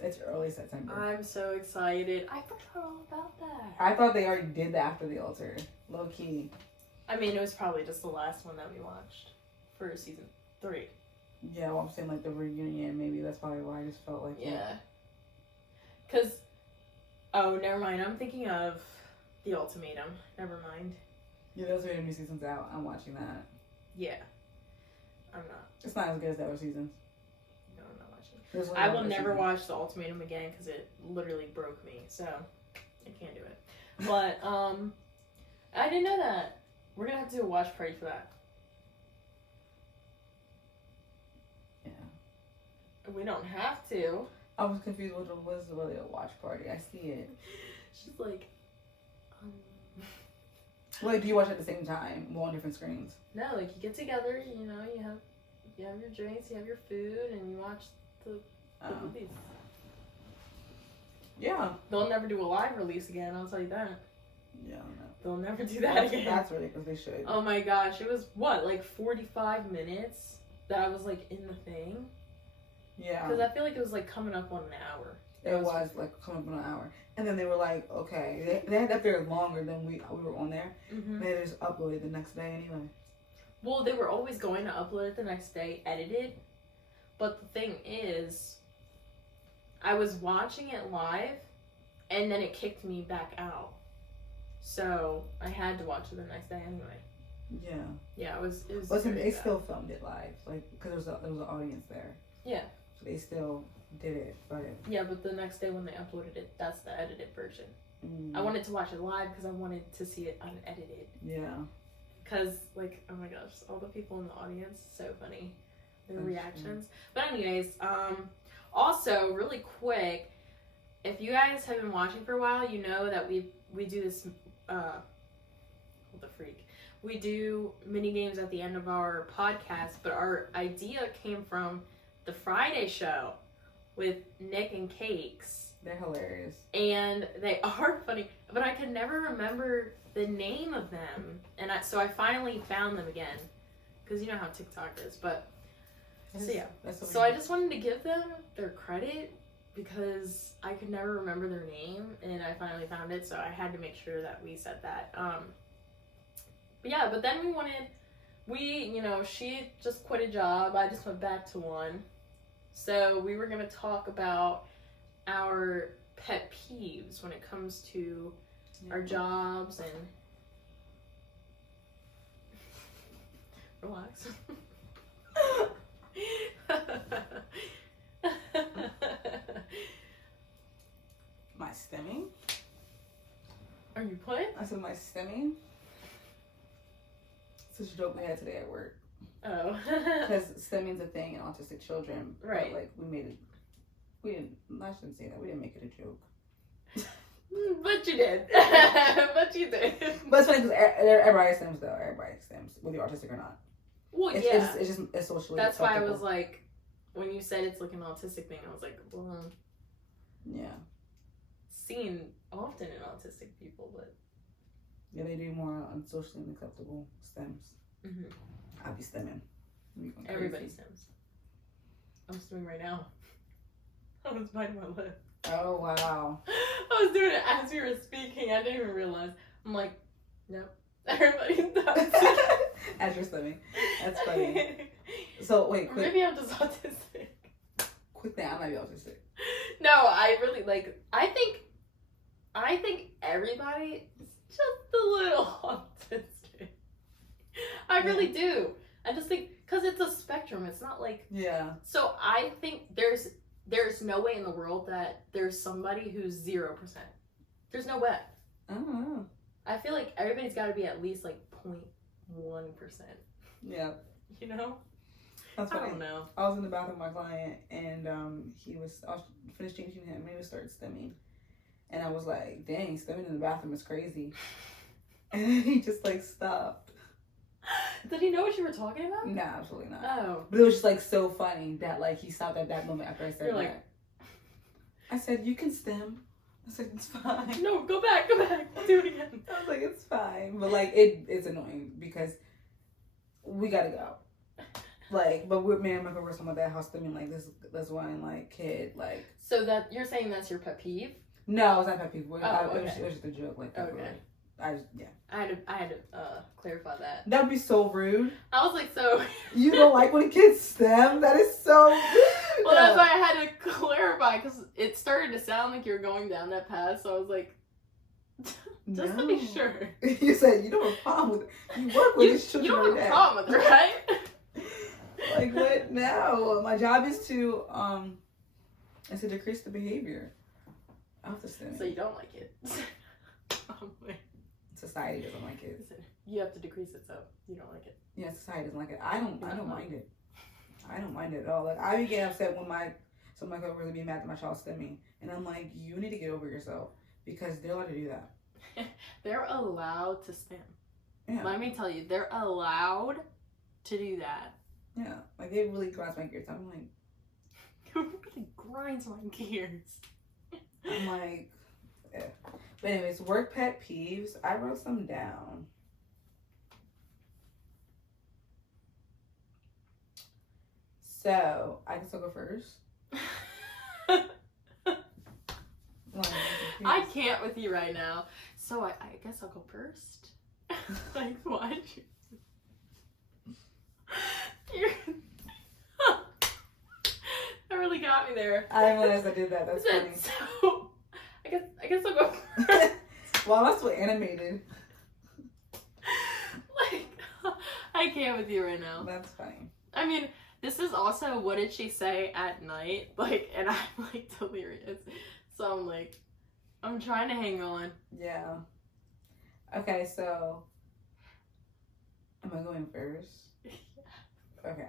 It's early September. I'm so excited. I forgot all about that. I thought they already did the After the Altar. Low key. I mean, it was probably just the last one that we watched for season 3. Yeah, well, I'm saying like the reunion. Maybe that's probably why I just felt like. Yeah. Because, oh, never mind. I'm thinking of The Ultimatum. Never mind. Yeah, those are new seasons out. I'm watching that. Yeah. I'm not. It's not as good as the other seasons. No, I'm not watching it. I will never watch The Ultimatum again because it literally broke me. So, I can't do it. But, I didn't know that. We're gonna have to do a watch party for that. Yeah. We don't have to. I was confused with what's really a watch party. I see it. She's like, Like, do you watch at the same time, on different screens? No, like you get together, you know, you have your drinks, you have your food, and you watch the movies. Yeah. They'll never do a live release again, I'll tell you that. Yeah, no. They'll never do that again. That's ridiculous. They should. Oh my gosh, it was what, like 45 minutes that I was like in the thing? Yeah. Because I feel like it was like coming up on an hour. It was like coming up on an hour. And then they were like, okay, they had that there longer than we were on there. Mm-hmm. They just uploaded the next day anyway. Well, they were always going to upload it the next day, edited. But the thing is, I was watching it live, and then it kicked me back out. So I had to watch it the next day anyway. Yeah. Yeah, it was. Listen, they still filmed it live, like, because there was an audience there. Yeah. So they still did it, but yeah, but the next day when they uploaded it, that's the edited version. I wanted to watch it live because I wanted to see it unedited. Yeah. Because, like, oh my gosh, all the people in the audience, so funny. Their That's reactions. True. But anyways, also, really quick, if you guys have been watching for a while, you know that we do this, what the freak? We do mini games at the end of our podcast, but our idea came from the Friday show with Nick and Cakes. They're hilarious. And they are funny, but I could never remember the name of them. And so I finally found them again. Because you know how TikTok is. But, so yeah. So I just wanted to give them their credit because I could never remember their name. And I finally found it, so I had to make sure that we said that. But yeah, but then she just quit a job. I just went back to one. So we were going to talk about our pet peeves when it comes to our jobs and relax. My stimming? Are you put? I said my stimming. Such a joke we had today at work. Oh. Because stimming's a thing in autistic children. Right. But, like, I shouldn't say that. We didn't make it a joke. But you did. But you did. But it's funny because everybody stims, though. Everybody stims, whether you're autistic or not. Well, It's socially That's why I acceptable. was like, when you said it's like an autistic thing, I was like, well, yeah. Seen often in autistic people, but yeah, they do more unsocially unacceptable stems. Mm-hmm. I'll be stemming. Everybody stems. I'm stemming right now. I was biting my lip. Oh, wow. I was doing it as you were speaking. I didn't even realize. I'm like, nope. Everybody does. As you're stemming. That's funny. So, wait, quick. Maybe I'm just autistic. Quick thing, I might be autistic. No, I really, I think everybody is just a little autistic. I really do. I just think, because it's a spectrum. It's not like... Yeah. So I think there's no way in the world that there's somebody who's 0%. There's no way. I don't know. I feel like everybody's got to be at least 0.1%. Yeah. You know? That's funny. I don't know. I was in the bathroom with my client, and I was finished changing him, and he started stemming. And I was like, dang, stemming in the bathroom is crazy. And then he just stopped. Did he know what you were talking about? No, absolutely not. Oh. But it was just so funny that he stopped at that moment after I said that. I said, you can stem. I said, it's fine. No, go back. Do it again. I was like, it's fine. But it's annoying because we gotta go. But me and my friend were talking about that house stemming this one kid So that you're saying that's your pet peeve? No, it's not pet peeve. Okay. It was just a joke Okay. I had to clarify that. That'd be so rude. I was like, so You don't like when kids stem? That is so rude. Well, that's why I had to clarify because it started to sound like you were going down that path. So I was like, just to be sure. You said you don't have a problem with it. You work with these children. You don't have a problem with it, right? What now? My job is to decrease the behavior of the stemming. So you don't like it. Oh, society doesn't like it. Listen, you have to decrease it so you don't like it. Yeah, society doesn't like it. I don't mind it. I don't mind it at all. Like, I would get upset when some of my coworkers would be mad that my child stimming. And I'm like, you need to get over yourself. Because they're allowed to do that. They're allowed to stim. Yeah. Let me tell you, they're allowed to do that. Yeah. Like, it really grinds my gears. I'm like... It really grinds my gears. I'm like... Yeah. But anyways, work pet peeves. I wrote some down. So, I can still go first. I can't with you right now. So I guess I'll go first. Like, what? That really got me there. I didn't realize I did that. That's funny. So, I guess I'll go first. Well, that's what animated. Like, I can't with you right now. That's funny. I mean, this is also what did she say at night? Like, and I'm like delirious. So I'm like, I'm trying to hang on. Yeah. Okay, so am I going first? Yeah. Okay.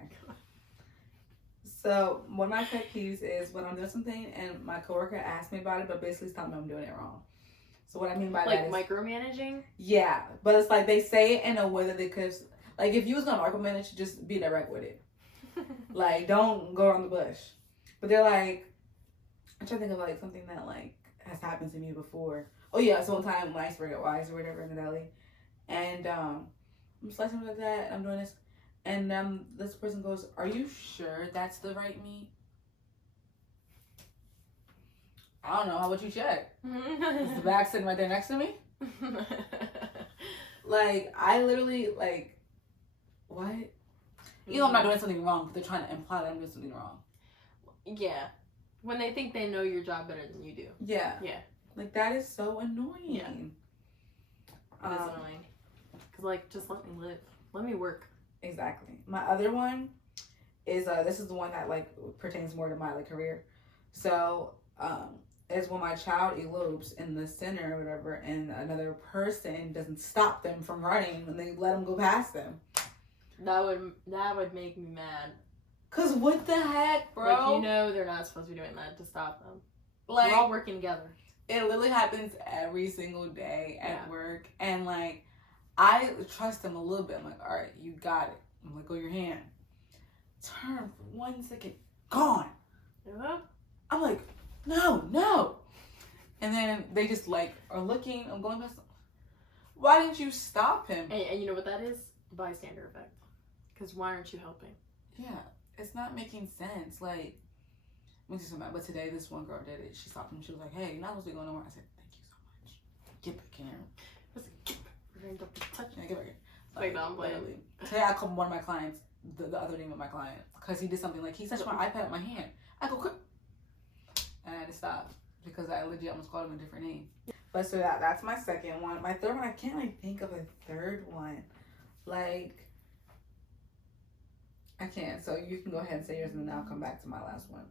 So one of my pet peeves is when I'm doing something and my coworker asks me about it, but basically telling me I'm doing it wrong. So what I mean by that is micromanaging? Yeah, but it's like they say it in a way that they could, like, if you was gonna micromanage, just be direct with it. Like, don't go around the bush. But they're like, I'm trying to think of like something that like has happened to me before. Oh yeah, so one time when I used to work at Wise or whatever in the deli, and I'm slicing like that, and I'm doing this, and this person goes, "Are you sure that's the right meat?" I don't know. How would you check? Is the bag sitting right there next to me? Like, I literally like, what? You know, I'm not doing something wrong, but they're trying to imply that I'm doing something wrong. Yeah. When they think they know your job better than you do. Yeah. Yeah. Like, that is so annoying. Yeah. It is annoying. Because, like, just let me live. Let me work. Exactly. My other one is, this is the one that, like, pertains more to my, like, career. So, is when my child elopes in the center or whatever, and another person doesn't stop them from running, and they let them go past them. That would make me mad. Cause what the heck, bro? Like, you know they're not supposed to be doing that to stop them. Like, we're all working together. It literally happens every single day at work. And like, I trust them a little bit. I'm like, all right, you got it. I'm like, go your hand. Turn for 1 second. Gone. Yeah. I'm like, no. And then they just like are looking. I'm going past them. Why didn't you stop him? And you know what that is? Bystander effect. Because why aren't you helping? Yeah. It's not making sense. Like, let me see something. But today, this one girl did it. She stopped him. She was like, "Hey, you're not supposed to be going nowhere." I said, "Thank you so much. Get back in here." I was like, don't be touching. Yeah, get back here. Like, no, I'm playing. Literally. Today, I called one of my clients the other name of my client because he did something like he touched my iPad with my hand. I go quick, and I had to stop because I legit almost called him a different name. But so that's my second one. My third one, I can't like think of a third one. Like, I can't. So you can go ahead and say yours, and then I'll come back to my last one.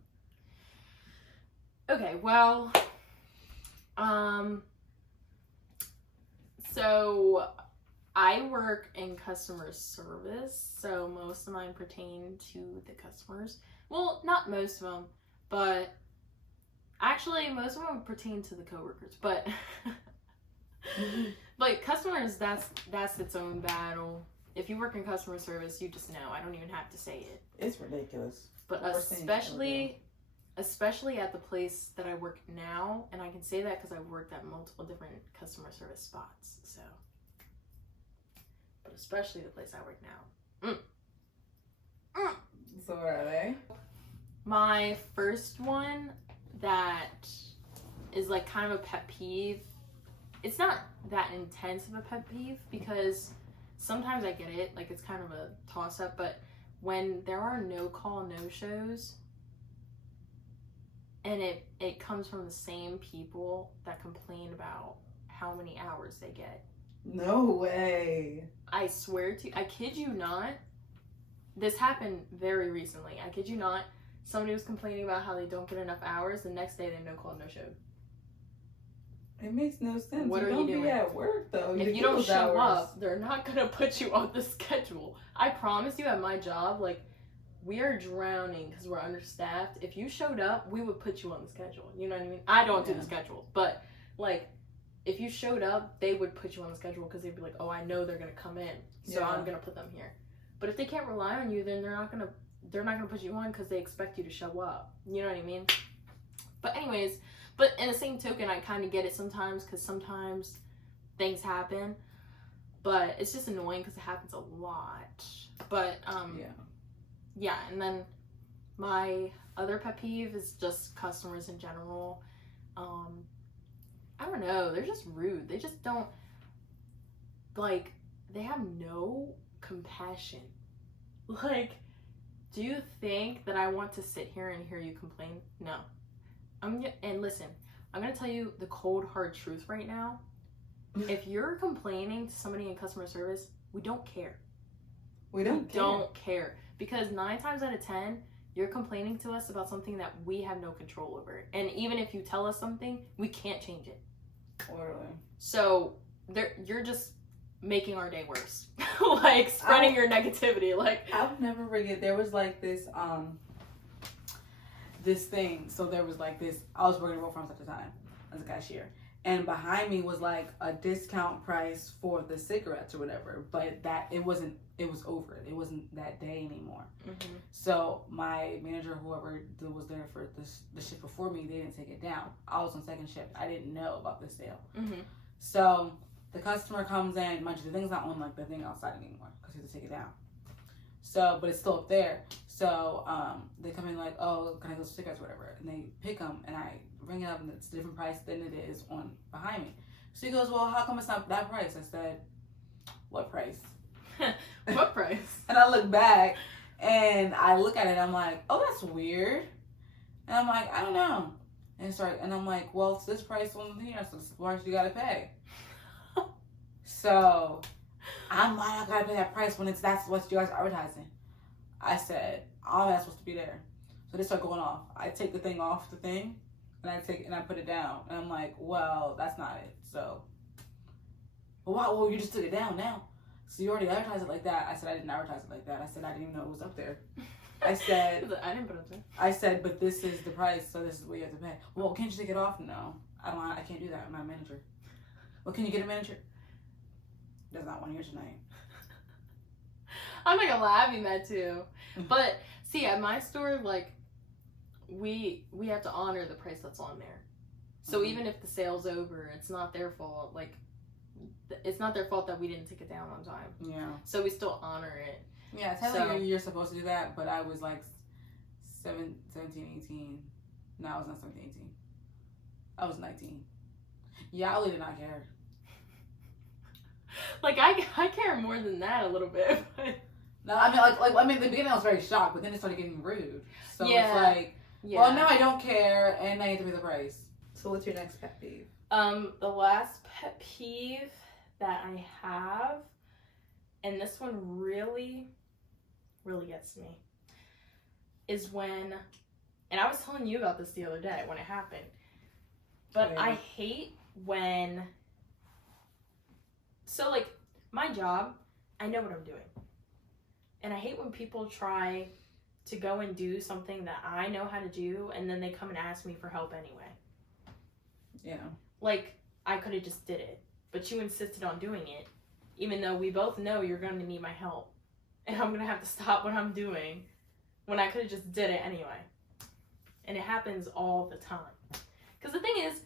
Okay, well, so I work in customer service, so most of mine pertain to the customers. Well, not most of them, but actually most of them pertain to the coworkers. But but customers, that's its own especially if you work in customer service, you just know. I don't even have to say it. It's ridiculous. But especially at the place that I work now, and I can say that because I've worked at multiple different customer service spots. So, but especially the place I work now. So what are they? My first one that is like kind of a pet peeve. It's not that intense of a pet peeve because sometimes I get it, like it's kind of a toss up, but when there are no call, no shows, and it comes from the same people that complain about how many hours they get. No way. I swear to you, I kid you not, this happened very recently. I kid you not, somebody was complaining about how they don't get enough hours. The next day they no call, no show. It makes no sense. What are you don't doing? Be at work though. If you don't show up, they're not gonna put you on the schedule. I promise you, at my job, like, we are drowning because we're understaffed. If you showed up, we would put you on the schedule. You know what I mean? I don't do the schedule, but like, if you showed up, they would put you on the schedule because they'd be like, oh, I know they're gonna come in, so I'm gonna put them here. But if they can't rely on you, then they're not gonna put you on because they expect you to show up. You know what I mean? But anyways, but in the same token, I kind of get it sometimes because sometimes things happen, but it's just annoying because it happens a lot. But yeah, and then my other pet peeve is just customers in general. I don't know, they're just rude. They just don't, like, they have no compassion. Like, do you think that I want to sit here and hear you complain? No. And listen, I'm gonna tell you the cold hard truth right now. If you're complaining to somebody in customer service, we don't care. We don't care. Because 9 times out of 10, you're complaining to us about something that we have no control over. And even if you tell us something, we can't change it. Totally. So you're just making our day worse. Like, spreading your negativity. Like, I'll never forget, there was like this this thing. So there was like this, I was working at Roll Farms at the time as a cashier, and behind me was like a discount price for the cigarettes or whatever, but it was over. It wasn't that day anymore. Mm-hmm. So my manager, whoever was there for the shift before me, they didn't take it down. I was on second shift. I didn't know about this sale. Mm-hmm. So the customer comes in, mind you, the thing's not on like the thing outside anymore because he had to take it down. So, but it's still up there. So they come in like, oh, can I go cigarettes or whatever? And they pick them, and I ring it up, and it's a different price than it is on behind me. So he goes, well, how come it's not that price? I said, what price? What price? And I look back, and I look at it, and I'm like, oh, that's weird. And I'm like, I don't know. And I'm like, well, it's this price on here, so it's the price you gotta pay. So I'm like, I gotta pay that price when that's what you guys are advertising. I said, I'm not supposed to be there. So they start going off. I take the thing off the thing, and I put it down. And I'm like, well, that's not it. So, well, you just took it down now. So you already advertised it like that. I said, I didn't advertise it like that. I said, I didn't even know it was up there. I said, I didn't put it up there. I said, but this is the price, so this is what you have to pay. Well, can't you take it off? No, I can't do that. I'm not a manager. Well, can you get a manager? Does not want to hear tonight. I'm not gonna lie, I'd be mad too. But see, at my store, like, we have to honor the price that's on there. So even if the sale's over, it's not their fault. Like, it's not their fault that we didn't take it down on time. Yeah. So we still honor it. Yeah, technically you're supposed to do that, but I was like 17, 18. No, I was not 17, 18. I was 19. Yeah, I really did not care. Like, I care more than that a little bit. But... No, I mean, in the beginning I was very shocked, but then it started getting rude. So it's like, well, now I don't care, and now you have to pay the price. So what's your next pet peeve? The last pet peeve that I have, and this one really, really gets me, is when, and I was telling you about this the other day when it happened, but I hate when, so like, my job, I know what I'm doing. And I hate when people try to go and do something that I know how to do, and then they come and ask me for help anyway. Yeah. Like, I could have just did it, but you insisted on doing it, even though we both know you're going to need my help. And I'm going to have to stop what I'm doing when I could have just did it anyway. And it happens all the time. Because the thing is,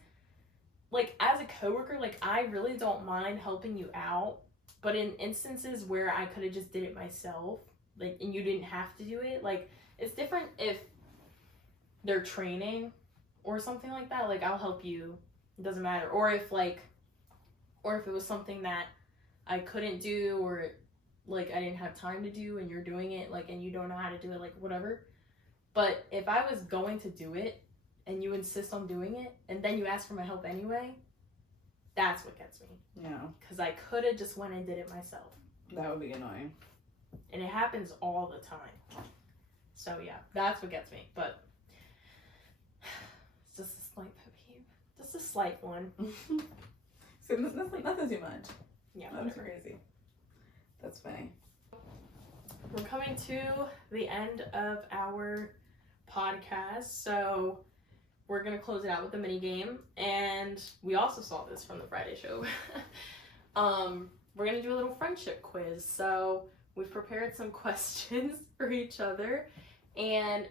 like, as a coworker, like, I really don't mind helping you out. But in instances where I could have just did it myself, like, and you didn't have to do it, like, it's different if they're training or something like that. Like, I'll help you. It doesn't matter. Or if it was something that I couldn't do, or, like, I didn't have time to do and you're doing it, like, and you don't know how to do it, like, whatever. But if I was going to do it and you insist on doing it and then you ask for my help anyway, that's what gets me. Yeah. Because I could have just went and did it myself. That would be annoying. And it happens all the time. So yeah, that's what gets me. But it's just a slight pet peeve. Just a slight one. So nothing too much. Yeah, That's whatever. crazy. That's funny. We're coming to the end of our podcast, so we're gonna close it out with a mini game, and we also saw this from the Friday show. We're gonna do a little friendship quiz. So we've prepared some questions for each other, and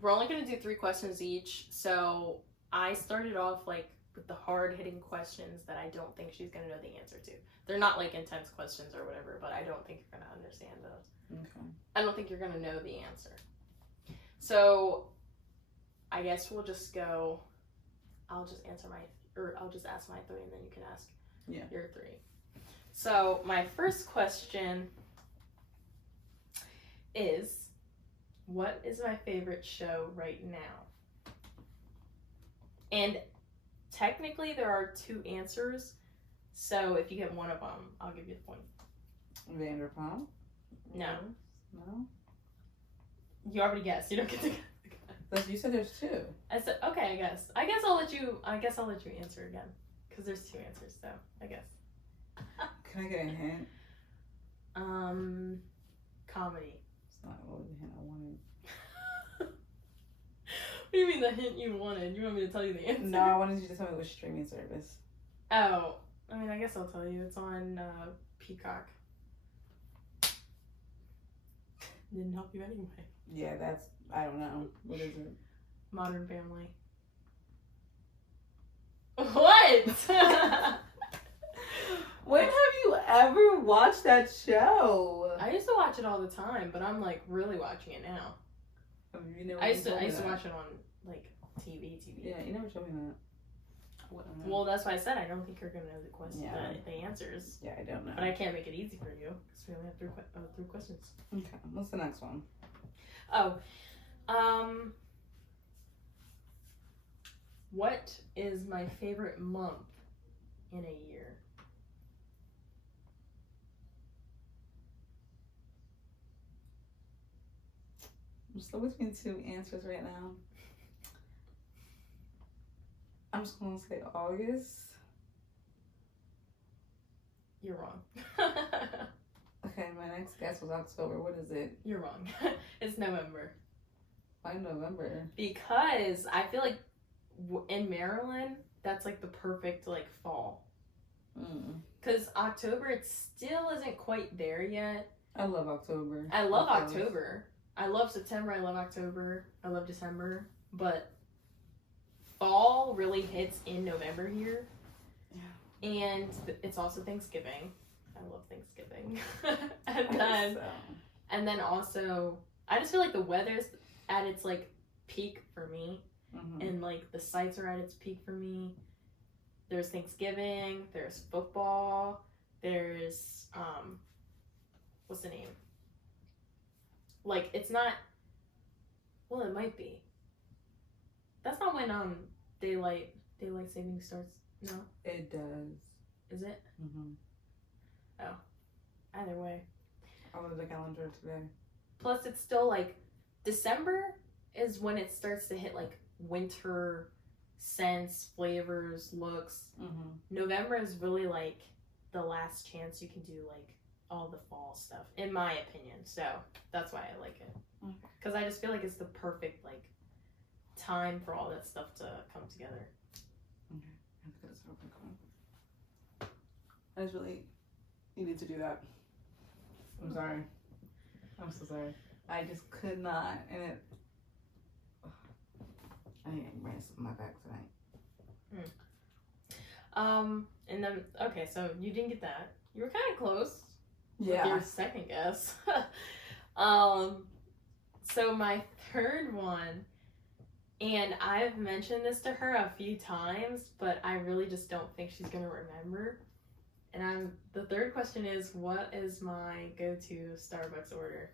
we're only gonna do 3 questions each. So I started off like with the hard-hitting questions that I don't think she's gonna know the answer to. They're not like intense questions or whatever, but I don't think you're gonna understand those. Okay. I don't think you're gonna know the answer. So I guess we'll just go. I'll just ask my 3, and then you can ask your 3. So my first question is, what is my favorite show right now? And technically there are 2 answers, so if you get one of them, I'll give you the point. Vanderpump? No. No? You already guessed. You don't get to guess. You said there's 2. I said, okay, I guess I'll let you answer again. Because there's 2 answers, so I guess. Can I get a hint? Comedy. It's not really the hint I wanted. What do you mean the hint you wanted? You want me to tell you the answer? No, I wanted you to tell me which streaming service. Oh, I mean, I guess I'll tell you. It's on Peacock. Didn't help you anyway. Yeah, I don't know. What is it? Modern Family. What? When have you ever watched that show? I used to watch it all the time, but I'm like really watching it now. I used to watch it on like TV. Yeah, you never told me that. Well, that's why I said I don't think you're gonna know the question, the answers. Yeah, I don't know. But I can't make it easy for you because we only have 3 questions. Okay, what's the next one? Oh, what is my favorite month in a year? I'm still between 2 answers right now. I'm just gonna say August. You're wrong. Okay, my next guess was October. What is it? You're wrong. It's November. Why November? Because I feel like in Maryland, that's like the perfect like fall. Because October, it still isn't quite there yet. I love October. I love October. I love September. I love October. I love December. But fall really hits in November here. Yeah. And it's also Thanksgiving. I love Thanksgiving. And then also, I just feel like the weather's at its like peak for me. And like the sites are at its peak for me. There's Thanksgiving, there's football, there's what's the name? Like it's not, well, it might be. That's not when daylight saving starts. No, it does. Is it? Oh, either way. I looked at the calendar today. Plus, it's still like December is when it starts to hit like winter scents, flavors, looks. November is really like the last chance you can do like all the fall stuff, in my opinion. So that's why I like it, because I just feel like it's the perfect like time for all that stuff to come together. I just really needed to do that. I'm sorry. I'm so sorry. I just could not, and it. I need to bring my back tonight. And then okay, so you didn't get that. You were kind of close. Yeah. With your second guess. So my third one, and I've mentioned this to her a few times, but I really just don't think she's gonna remember. And the third question is, what is my go-to Starbucks order?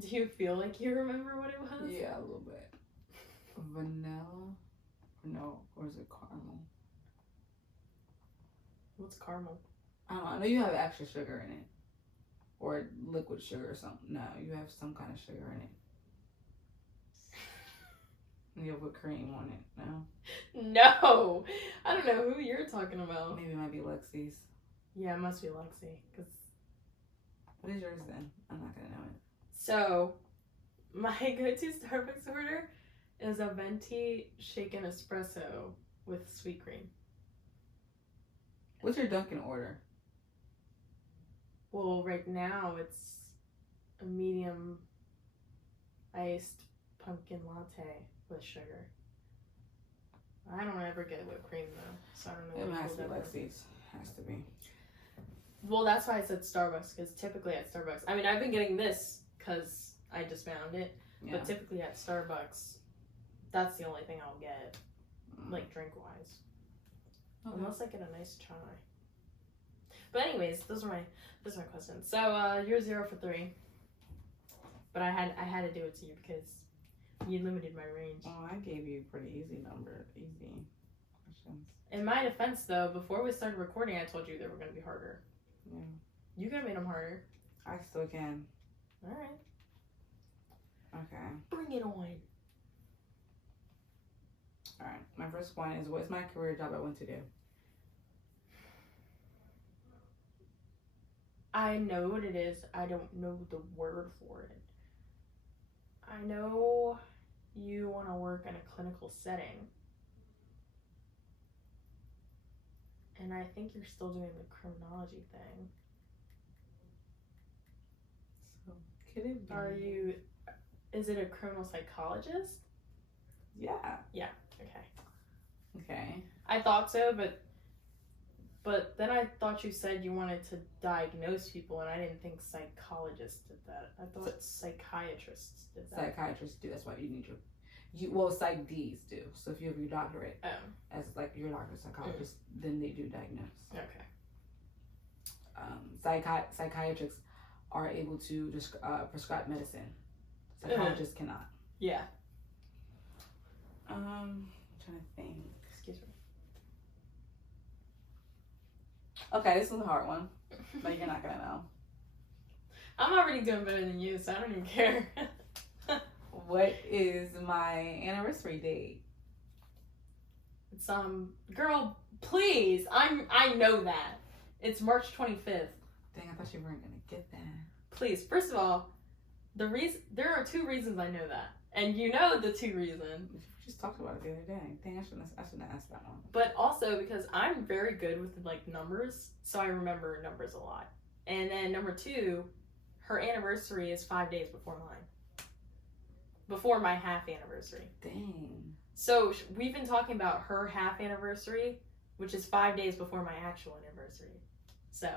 Do you feel like you remember what it was? Yeah, a little bit. Vanilla? No, or is it caramel? What's caramel? I don't know. I know you have extra sugar in it. or liquid sugar or something. No, you have some kind of sugar in it. You have whipped cream on it. No. No, I don't know who you're talking about. Maybe it might be Lexi's. Yeah, it must be Lexi. Cause what is yours then? I'm not gonna know it. so, my go-to Starbucks order is a venti shaken espresso with sweet cream. What's your Dunkin' order? Well, right now it's a medium iced pumpkin latte with sugar. I don't ever get whipped cream though, so I don't know. It has to be Lexi's. Has to be. Well, that's why I said Starbucks, because typically at Starbucks, I mean, I've been getting this because I just found it, but typically at Starbucks, that's the only thing I'll get, like drink-wise. Okay. Unless I get a nice chai. But anyways, those are my questions. So you're 0 for 3, but I had to do it to you because you limited my range. Oh, I gave you pretty easy questions. In my defense, though, before we started recording, I told you they were going to be harder. Yeah. You could have made them harder. I still can. All right. Okay. Bring it on. All right. My first one is, what's my career job I want to do? I know what it is. I don't know the word for it. I know you want to work in a clinical setting. And I think you're still doing the criminology thing. So, could it be? Is it a criminal psychologist? Yeah. Yeah, okay. Okay. I thought so, but then I thought you said you wanted to diagnose people, and I didn't think psychologists did that. I thought psychiatrists did that. Psychiatrists do. That's why you need well, psych Ds do. So if you have your doctorate as like your doctor psychologist, then they do diagnose. Okay. Psychiatrists are able to just prescribe medicine. Psychologists cannot. Yeah. I'm trying to think. Excuse me. Okay, this is a hard one, but you're not gonna know. I'm already doing better than you, so I don't even care. What is my anniversary date? It's girl, please. I know that. It's March 25th. Dang, I thought you weren't gonna get that. Please, first of all, there are 2 reasons I know that, and you know the 2 reasons. We just talked about it the other day. Dang, I shouldn't have asked that one. But also because I'm very good with like numbers, so I remember numbers a lot. And then number 2, her anniversary is 5 days before mine. Before my half anniversary. Dang. So we've been talking about her half anniversary, which is 5 days before my actual anniversary. So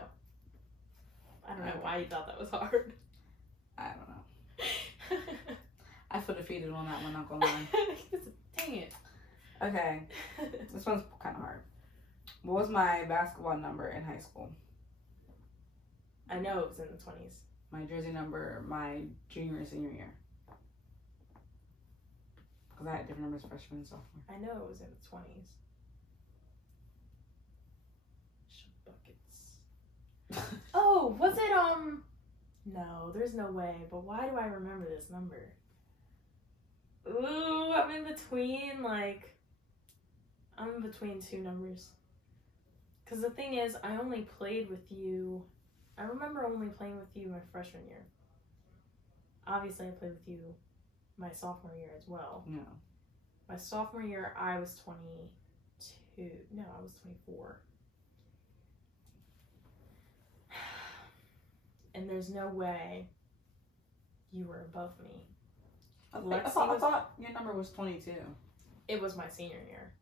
I don't know why you thought that was hard. I don't know. I feel defeated on that one, not gonna lie. Dang it. Okay. This one's kind of hard. What was my basketball number in high school? I know it was in the 20s. My jersey number, my junior and senior year. Because I had different numbers freshman and sophomore. I know it was in the 20s. Buckets. Oh, was it, no, there's no way, but why do I remember this number? Ooh, I'm in between 2 numbers. Because the thing is, I only played with you, I remember only playing with you my freshman year. Obviously, I played with you my sophomore year as well. No. My sophomore year, I was 22. No, I was 24. And there's no way you were above me. Okay. I thought your number was 22. It was my senior year.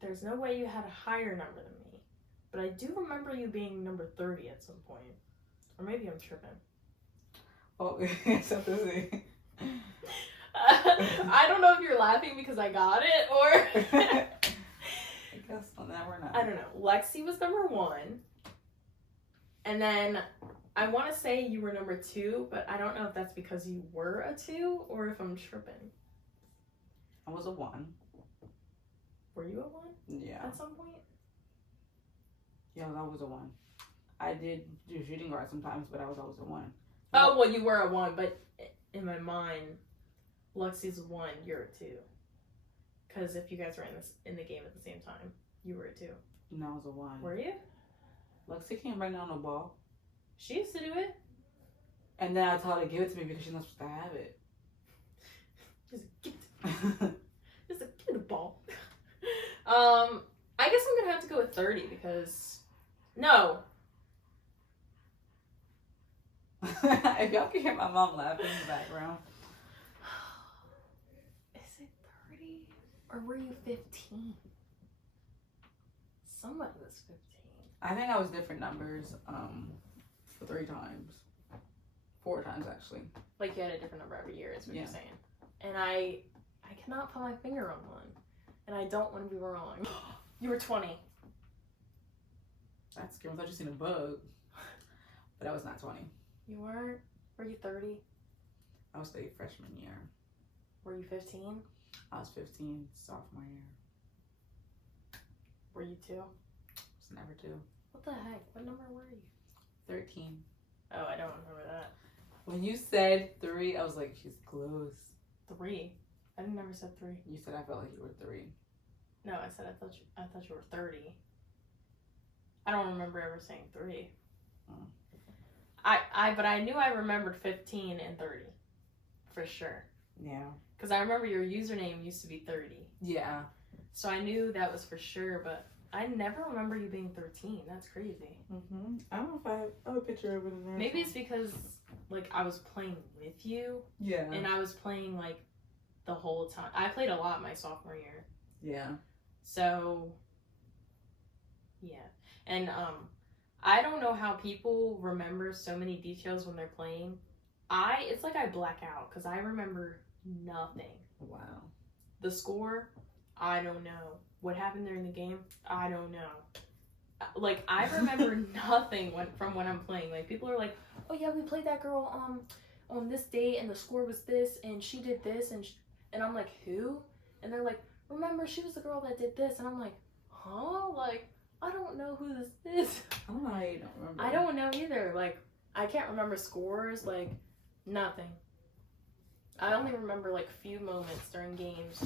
There's no way you had a higher number than me. But I do remember you being number 30 at some point. Or maybe I'm tripping. Oh, something. I don't know if you're laughing because I got it or... I guess on that we're not. I don't know. Lexi was number 1. And then I want to say you were number 2, but I don't know if that's because you were a 2 or if I'm tripping. I was a 1. Were you a 1? Yeah. At some point? Yeah, I was always a 1. I did do shooting guard sometimes, but I was always a 1. Oh, well, you were a 1, but in my mind, Lexi's a 1, you're a 2. Because if you guys were in the game at the same time, you were a 2. No, I was a 1. Were you? Lexi can't bring down the ball. She used to do it. And then I told her to give it to me because she's not supposed to have it. Just give me the ball. I guess I'm gonna have to go with 30 because no. If y'all can hear my mom laughing in the background. Is it 30 or were you 15? Somebody was 15. I think I was different numbers for 3 times. 4 times actually. Like you had a different number every year is what Yeah. you're saying. And I cannot put my finger on one. And I don't want to be wrong. You were 20. That's scary. I thought you seen a bug. But I was not 20. You weren't? Were you 30? I was 30 freshman year. Were you 15? I was 15 sophomore year. Were you 2? I was never 2. What the heck? What number were you? 13. Oh, I don't remember that. When you said 3, I was like, she's close. 3? I never said 3. You said I felt like you were 3. No, I said I thought you were 30. I don't remember ever saying 3. Oh. But I knew I remembered 15 and 30. For sure. Yeah. Because I remember your username used to be 30. Yeah. So I knew that was for sure, but I never remember you being 13. That's crazy. I don't know if I have a picture of it in there. Maybe it's because, like, I was playing with you. Yeah. And I was playing, like, the whole time. I played a lot my sophomore year. Yeah. So, yeah. And, I don't know how people remember so many details when they're playing. It's like I black out because I remember nothing. Wow. The score, I don't know. What happened during the game, I don't know. Like, I remember nothing from when I'm playing. Like, people are like, oh yeah, we played that girl on this date and the score was this and she did this and I'm like, who? And they're like, remember, she was the girl that did this. And I'm like, huh? Like, I don't know who this is. I don't know how you don't remember. I don't know either. Like, I can't remember scores, like, nothing. I only remember, like, few moments during games,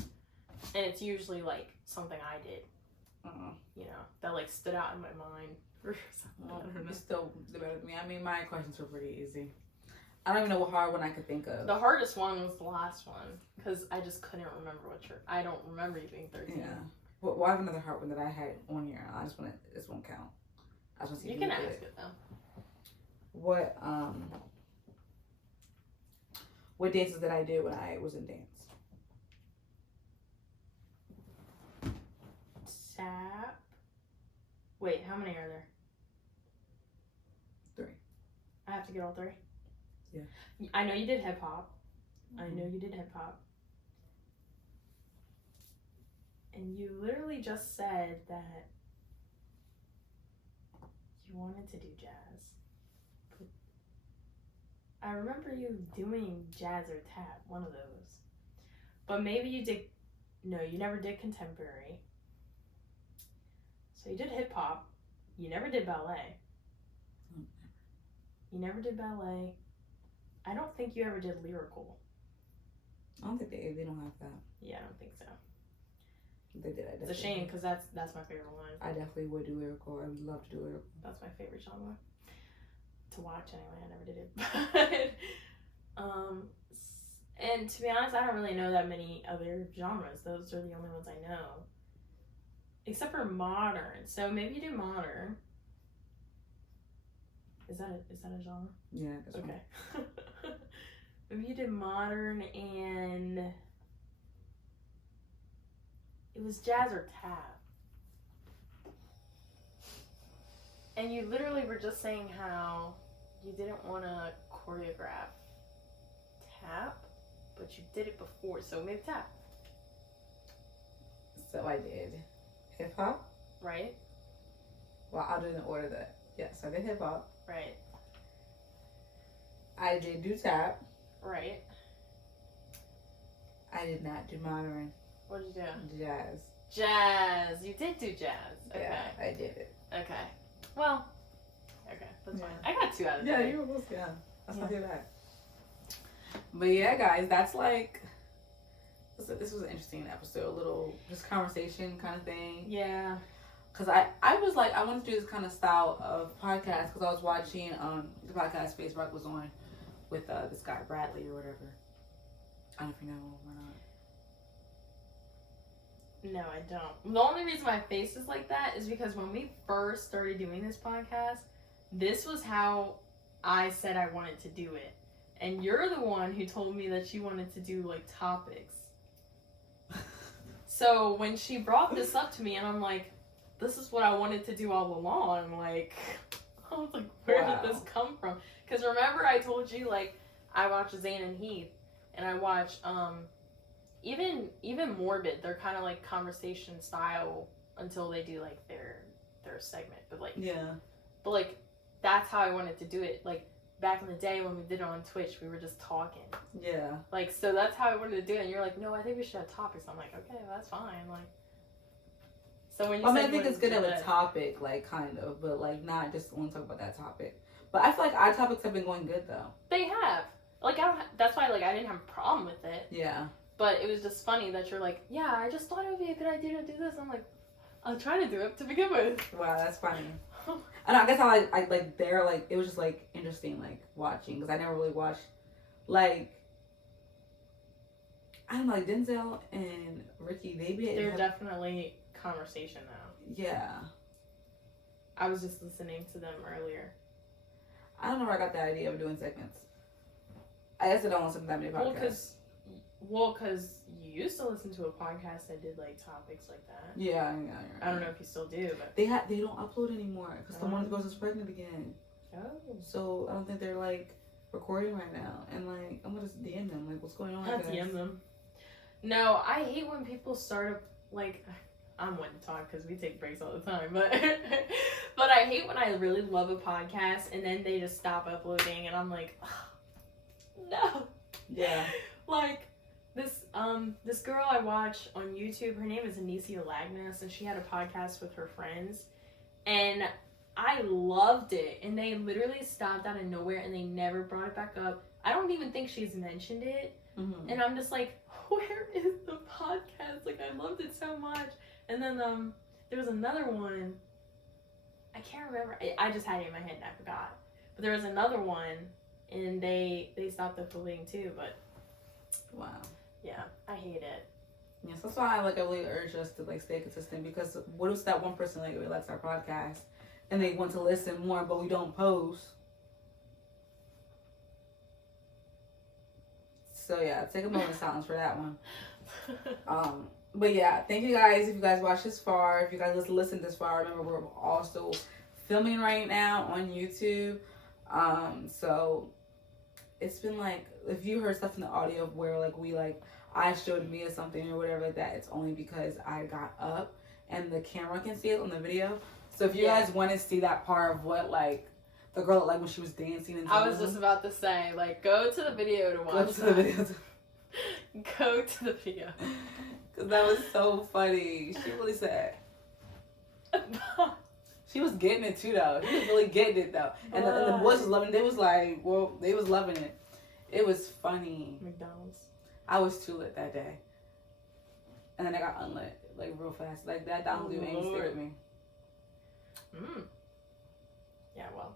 and it's usually, like, something I did, you know, that, like, stood out in my mind or something. Well, it's still better than me. I mean, my questions were pretty easy. I don't even know what hard one I could think of. The hardest one was the last one, because I just couldn't remember I don't remember you being 13. Yeah. Well, I have another hard one that I had on here. This won't count. I just want to see You if can you ask did it, though. What dances did I do when I was in dance? Tap. Wait, how many are there? 3. I have to get all 3? Yeah. I know you did hip hop. I know you did hip hop. And you literally just said that you wanted to do jazz. But I remember you doing jazz or tap, one of those. But maybe you did, no, you never did contemporary. So you did hip hop. You never did ballet. You never did ballet. I don't think you ever did lyrical. I don't think they don't have that. Yeah, I don't think so. They did. It's a shame because that's my favorite one. I definitely would do lyrical. I would love to do lyrical. That's my favorite genre to watch. Anyway, I never did it. And to be honest, I don't really know that many other genres. Those are the only ones I know, except for modern. So maybe you do modern. Is that a genre? Yeah. That's Okay. Maybe you did modern and it was jazz or tap. And you literally were just saying how you didn't want to choreograph tap, but you did it before, so maybe tap. So I did hip hop. Right? Well, I'll do it in the order that. Yes, I did hip hop. Right. I did do tap. Right. I did not do modern. What did you do? Jazz. Jazz. You did do jazz. Okay. Yeah, I did it. Okay. Well, okay, that's fine. I got 2 out of 3. Yeah, you were close. Yeah, that's not Yeah. too bad. But yeah, guys, that's like. This was an interesting episode. A little just conversation kind of thing. Yeah. Cause I was like I wanted to do this kind of style of podcast because I was watching the podcast Facebook was on with this guy Bradley or whatever. I don't know if you know him or not. No, I don't. The only reason my face is like that is because when we first started doing this podcast, this was how I said I wanted to do it. And you're the one who told me that you wanted to do, like, topics. So when she brought this up to me, and I'm like, this is what I wanted to do all along, like, I was like, where did this come from? Because remember I told you, like, I watch Zane and Heath, and I watch, even Morbid. They're kind of like conversation style until they do like their segment. But like that's how I wanted to do it. Like back in the day when we did it on Twitch, we were just talking. Yeah. Like so that's how I wanted to do it. And you're like, no, I think we should have topics. I'm like, okay, well, that's fine. Like. So when you I think it's good to have a topic, like kind of, but like not just want to talk about that topic. But I feel like our topics have been going good though. They have. Like that's why like I didn't have a problem with it. Yeah. But it was just funny that you're like, yeah, I just thought it would be a good idea to do this. I'm like, I'm trying to do it to begin with. Wow, that's funny. And I guess I like they're like it was just like interesting like watching because I never really watched like I don't know like Denzel and Ricky they're definitely conversation now. Yeah. I was just listening to them earlier. I don't know where I got the idea of doing segments. I guess I don't listen to that many podcasts. Well, because you used to listen to a podcast that did like topics like that. Yeah. I don't know if you still do, but they don't upload anymore because the one goes is pregnant again. Oh. So I don't think they're like recording right now. And like I'm gonna just DM them like what's going on. I'll DM them. No, I hate when people start like. I'm one to talk because we take breaks all the time, but I hate when I really love a podcast and then they just stop uploading and I'm like, oh, no. Yeah. Like this girl I watch on YouTube, her name is Anicia Lagnas, and she had a podcast with her friends, and I loved it. And they literally stopped out of nowhere and they never brought it back up. I don't even think she's mentioned it, and I'm just like, where is the podcast? Like I loved it so much. And then there was another one. I can't remember. I just had it in my head and I forgot. But there was another one, and they stopped uploading too. But wow, yeah, I hate it. Yes, that's why I really urge us to like stay consistent because what if that one person like really likes our podcast and they want to listen more, but we don't post. So yeah, take a moment of silence for that one. But yeah, thank you guys if you guys watched this far. If you guys listened this far, remember we're also filming right now on YouTube. So it's been like if you heard stuff in the audio where like I showed Mia something or whatever like that, it's only because I got up and the camera can see it on the video. So if you guys want to see that part of what like the girl like when she was dancing and I was just about to say like go to the video to watch the video. Go to the video. Cause that was so funny. She really said. She was getting it too though. She was really getting it though. And the boys was loving it. They was like, well, they was loving it. It was funny. McDonald's. I was too lit that day. And then I got unlit like real fast. Like that Mountain Dew ain't stick with me. Yeah, well.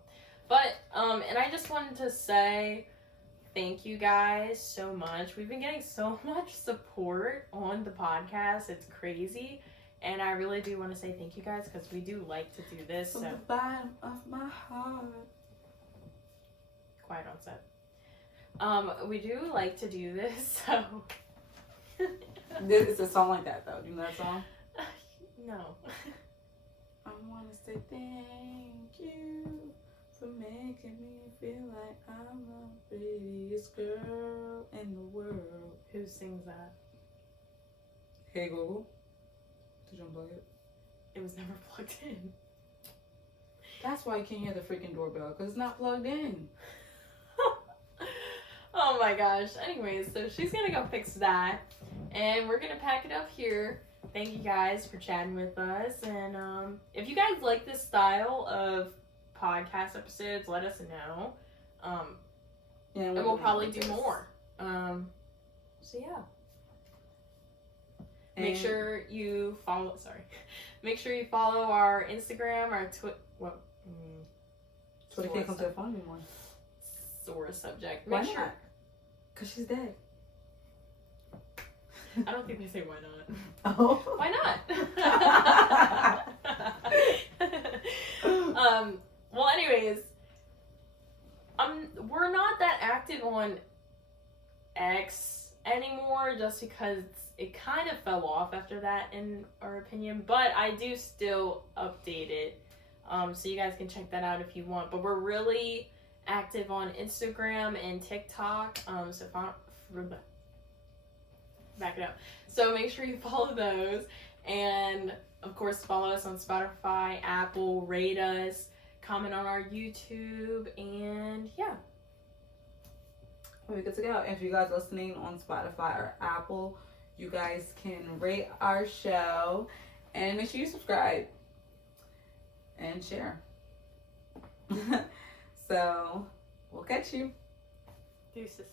But, and I just wanted to say thank you guys so much. We've been getting so much support on the podcast. It's crazy. And I really do want to say thank you guys because we do like to do this. From the bottom of my heart. Quiet on set. We do like to do this, so. It's a song like that though. Do you know that song? No. I want to say thank you for making me feel like I'm the prettiest girl in the world. Who sings that? Hey Google. Did you unplug it? It was never plugged in. That's why you can't hear the freaking doorbell, because it's not plugged in. Oh my gosh. Anyways, so she's gonna go fix that. And we're gonna pack it up here. thank you guys for chatting with us. And if you guys like this style of podcast episodes, let us know. And we'll probably do more. So yeah. Make sure you follow. Sorry. Make sure you follow our Instagram, our Twitter can't come to the phone anymore. Sore subject. Why not? Because she's dead. I don't think they say why not. Oh. Why not? Well, anyways, we're not that active on X anymore, just because it kind of fell off after that, in our opinion. But I do still update it, so you guys can check that out if you want. But we're really active on Instagram and TikTok. So back it up. So make sure you follow those, and of course follow us on Spotify, Apple, rate us, comment on our YouTube, and yeah. We're good to go. If you guys are listening on Spotify or Apple, you guys can rate our show and make sure you subscribe and share. So we'll catch you. Deuces.